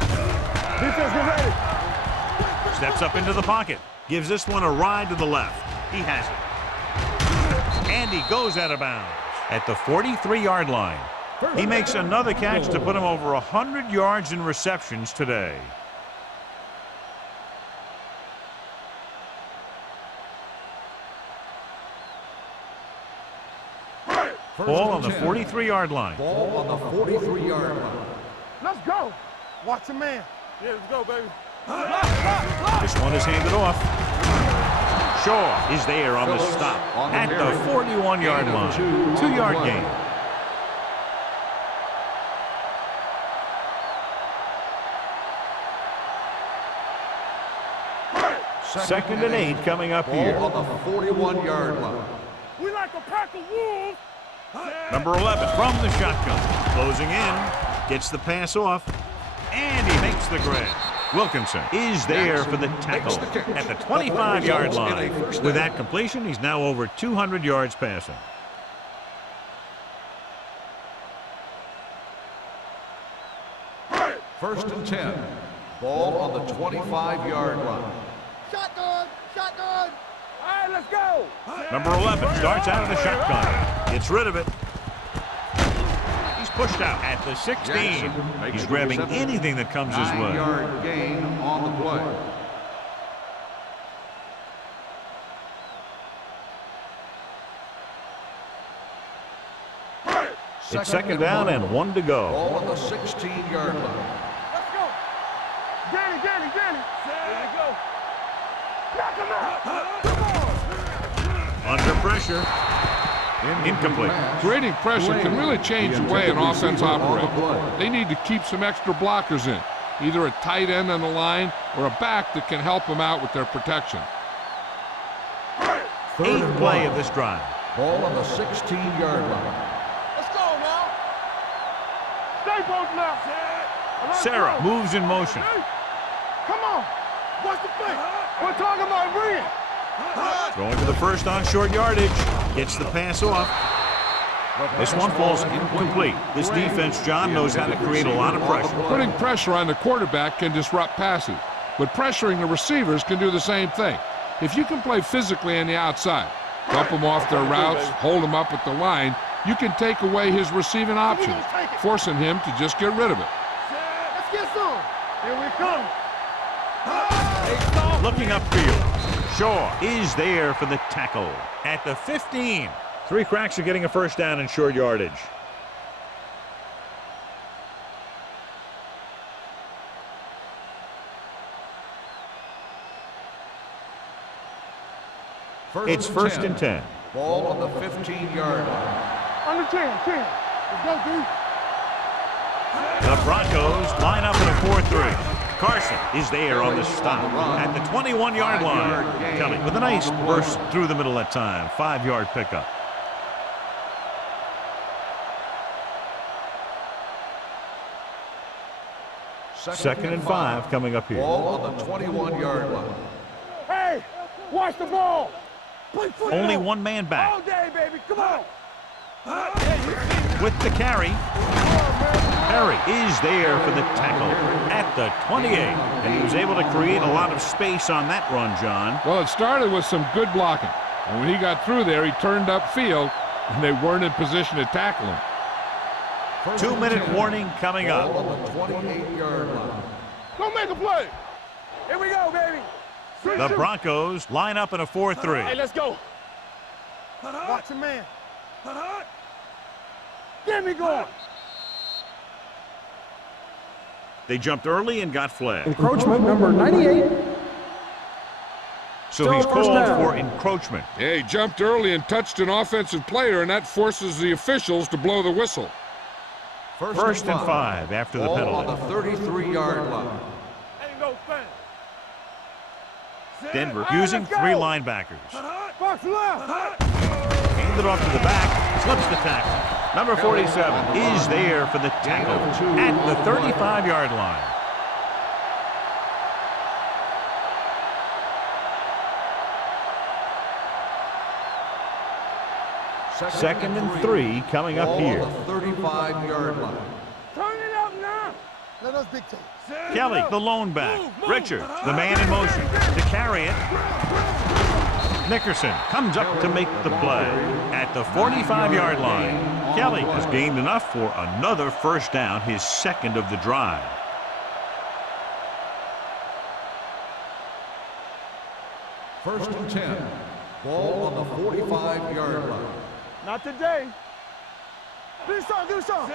Defense, get ready. Steps up into the pocket. Gives this one a ride to the left. He has it. And he goes out of bounds at the 43-yard line. He makes another catch to put him over 100 yards in receptions today. Ball on the 43-yard line. Ball on the 43-yard line. Let's go. Watch a man. Yeah, let's go, baby. This one is handed off. Shaw is there on the stop at the 41-yard line. 2-yard gain. Second and 8 coming up here. Ball on the 41-yard line. We like a pack of wolves. Number 11 from the shotgun. Closing in. Gets the pass off. And he makes the grab. Wilkinson is there for the tackle at the 25-yard line. With that completion, he's now over 200 yards passing. First and 10. Ball on the 25-yard line. Shotgun! Shotgun! All right, let's go! Number 11 starts out of the shotgun. Gets rid of it. He's pushed out at the 16. Jackson makes He's the grabbing reception. anything that comes his way. 9-yard gain on the play. It's second down and 1 to go. Ball on the 16-yard line. Let's go! Danny! There you go! Knock him out! Come on! Under pressure. Incomplete. Creating pressure can really change the way an offense operates. They need to keep some extra blockers in, either a tight end on the line or a back that can help them out with their protection. Eighth play of this drive. Ball on the 16-yard line. Let's go now! Stay both left! Sarah moves in motion. Come on! What's the play? We're talking about bringing! Going to the first on short yardage. Gets the pass off. This one falls incomplete. This defense, John, knows how to create a lot of pressure. Putting pressure on the quarterback can disrupt passes, but pressuring the receivers can do the same thing. If you can play physically on the outside, bump them off their routes, hold them up at the line, you can take away his receiving options, forcing him to just get rid of it. Let's get some! Here we come! Looking upfield. Shaw is there for the tackle at the 15. 3 cracks are getting a first down in short yardage. It's first and 10. Ball on the 15-yard line. Under 10. Let's go, dude. The Broncos line up in a 4-3. Carson is there on the stop at the 21-yard line. Kelly with a nice burst through the middle that time. 5-yard pickup. Second and 5 coming up here. Ball on the 21-yard line. Hey, watch the ball. Play football. Only one man All back. day, baby. Come on. With the carry. Perry is there for the tackle at the 28. And he was able to create a lot of space on that run, John. Well, it started with some good blocking, and when he got through there, he turned upfield, and they weren't in position to tackle him. 2-minute warning coming up. Ball on the 28-yard line. Go make a play. Here we go, baby. The Broncos line up in a 4-3. Hey, let's go. Watch your man. Get me going. They jumped early and got flagged. Encroachment number 98. So he's Still first called down. for encroachment. Yeah, he jumped early and touched an offensive player, and that forces the officials to blow the whistle. First and 5 after the Ball penalty. on the 33-yard line. Ain't no fan. Denver All right, using let's 3 go. linebackers. Box left. Handed off to the back, slips the tackle. Number 47 is there for the tackle at the 35-yard line. Second and 3 coming up Ball here. on the 35-yard line. Turn it up now. Let us dictate. Kelly, the lone back. Richards, the man in motion to carry it. Nickerson comes up to make the play at the 45-yard line. Kelly has gained enough for another first down, his second of the drive. First and 10. Ball on the 45-yard line. Not today. Do something. Let's go.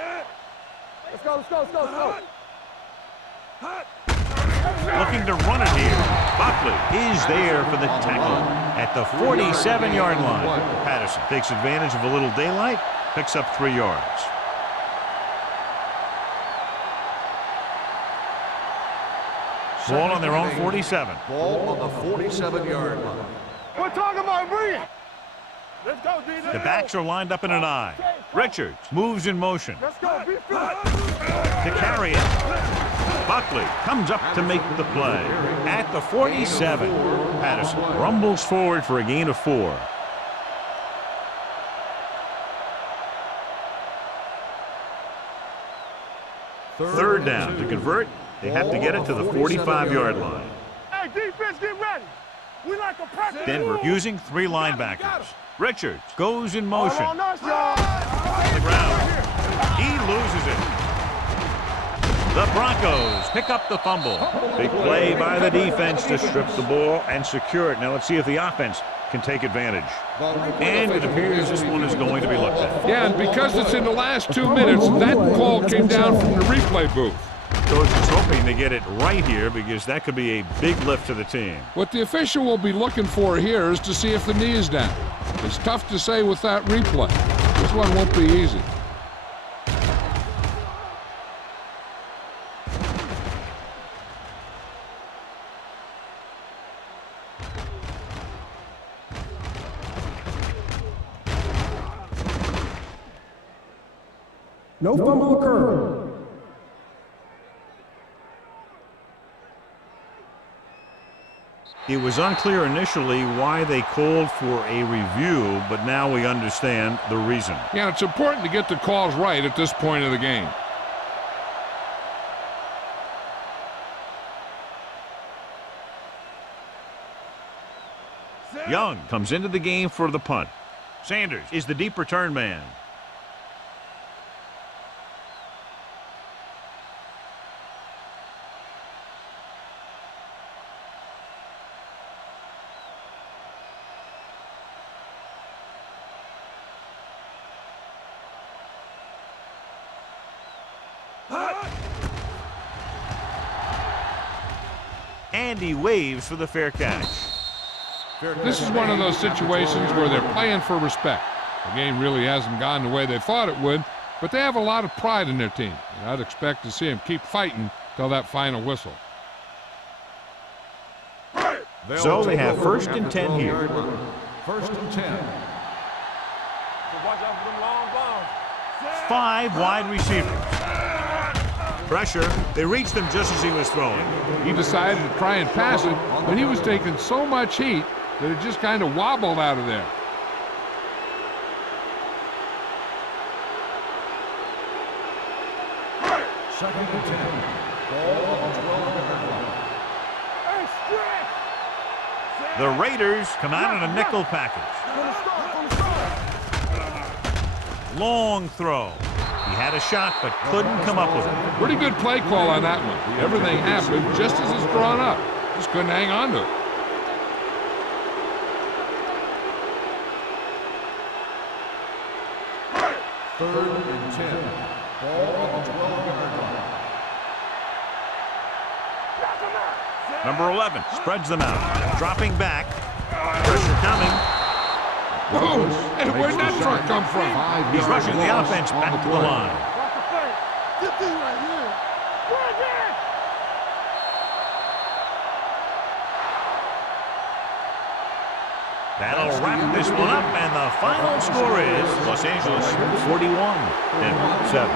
Looking to run it here. Buckley is there for the tackle at the 47-yard line. Patterson takes advantage of a little daylight, picks up 3 yards. Ball on their own 47. Ball on the 47-yard line. We're talking about bringing. Let's go, D. The backs are lined up in an I. Richards moves in motion Let's go. Be fit. to carry it. Buckley comes up to make the play at the 47. Patterson rumbles forward for a gain of 4. Third down. To convert, they have to get it to the 45-yard line. Hey, defense, get ready. We like to practice. Denver using 3 linebackers. Richards goes in motion. On us, y'all. On the ground. He loses it. The Broncos pick up the fumble. Big play by the defense to strip the ball and secure it. Now let's see if the offense can take advantage. And it appears this one is going to be looked at. Yeah, and because it's in the last 2 minutes, that call came down from the replay booth. Coach is hoping to get it right here because that could be a big lift to the team. What the official will be looking for here is to see if the knee is down. It's tough to say with that replay. This one won't be easy. No fumble occurred. It was unclear initially why they called for a review, but now we understand the reason. Yeah, it's important to get the calls right at this point of the game. Young comes into the game for the punt. Sanders is the deep return man. And he waves for the fair catch. This is one of those situations where they're playing for respect. The game really hasn't gone the way they thought it would, but they have a lot of pride in their team. And I'd expect to see them keep fighting till that final whistle. So they have 1st and 10 here. 1st and 10. Watch out for them long bombs. 5 wide receivers. Pressure. They reached him just as he was throwing. He decided to try and pass it, but he was taking so much heat that it just kind of wobbled out of there. Second and 10. Ball on the 12-yard line. Hey, stretch. The Raiders come out in a nickel package. From the start. Long throw. He had a shot but couldn't come up with it. Pretty good play call on that one. Everything happened just as it's drawn up. Just couldn't hang on to it. Third and 10. Ball on the 12-yard line. Number 11 spreads them out. Dropping back. Pressure coming. Whoa! Hey, where'd that truck come from? He's rushing the offense back to the line. Watch the fake. Get these right here. Bring it. That'll wrap this one up, and the final score is Los Angeles 41, Denver 7.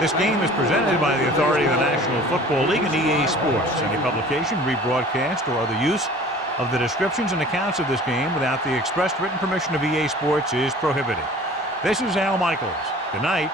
This game is presented by the authority of the National Football League and EA Sports. Any publication, rebroadcast, or other use of the descriptions and accounts of this game without the expressed written permission of EA Sports is prohibited. This is Al Michaels. Good night.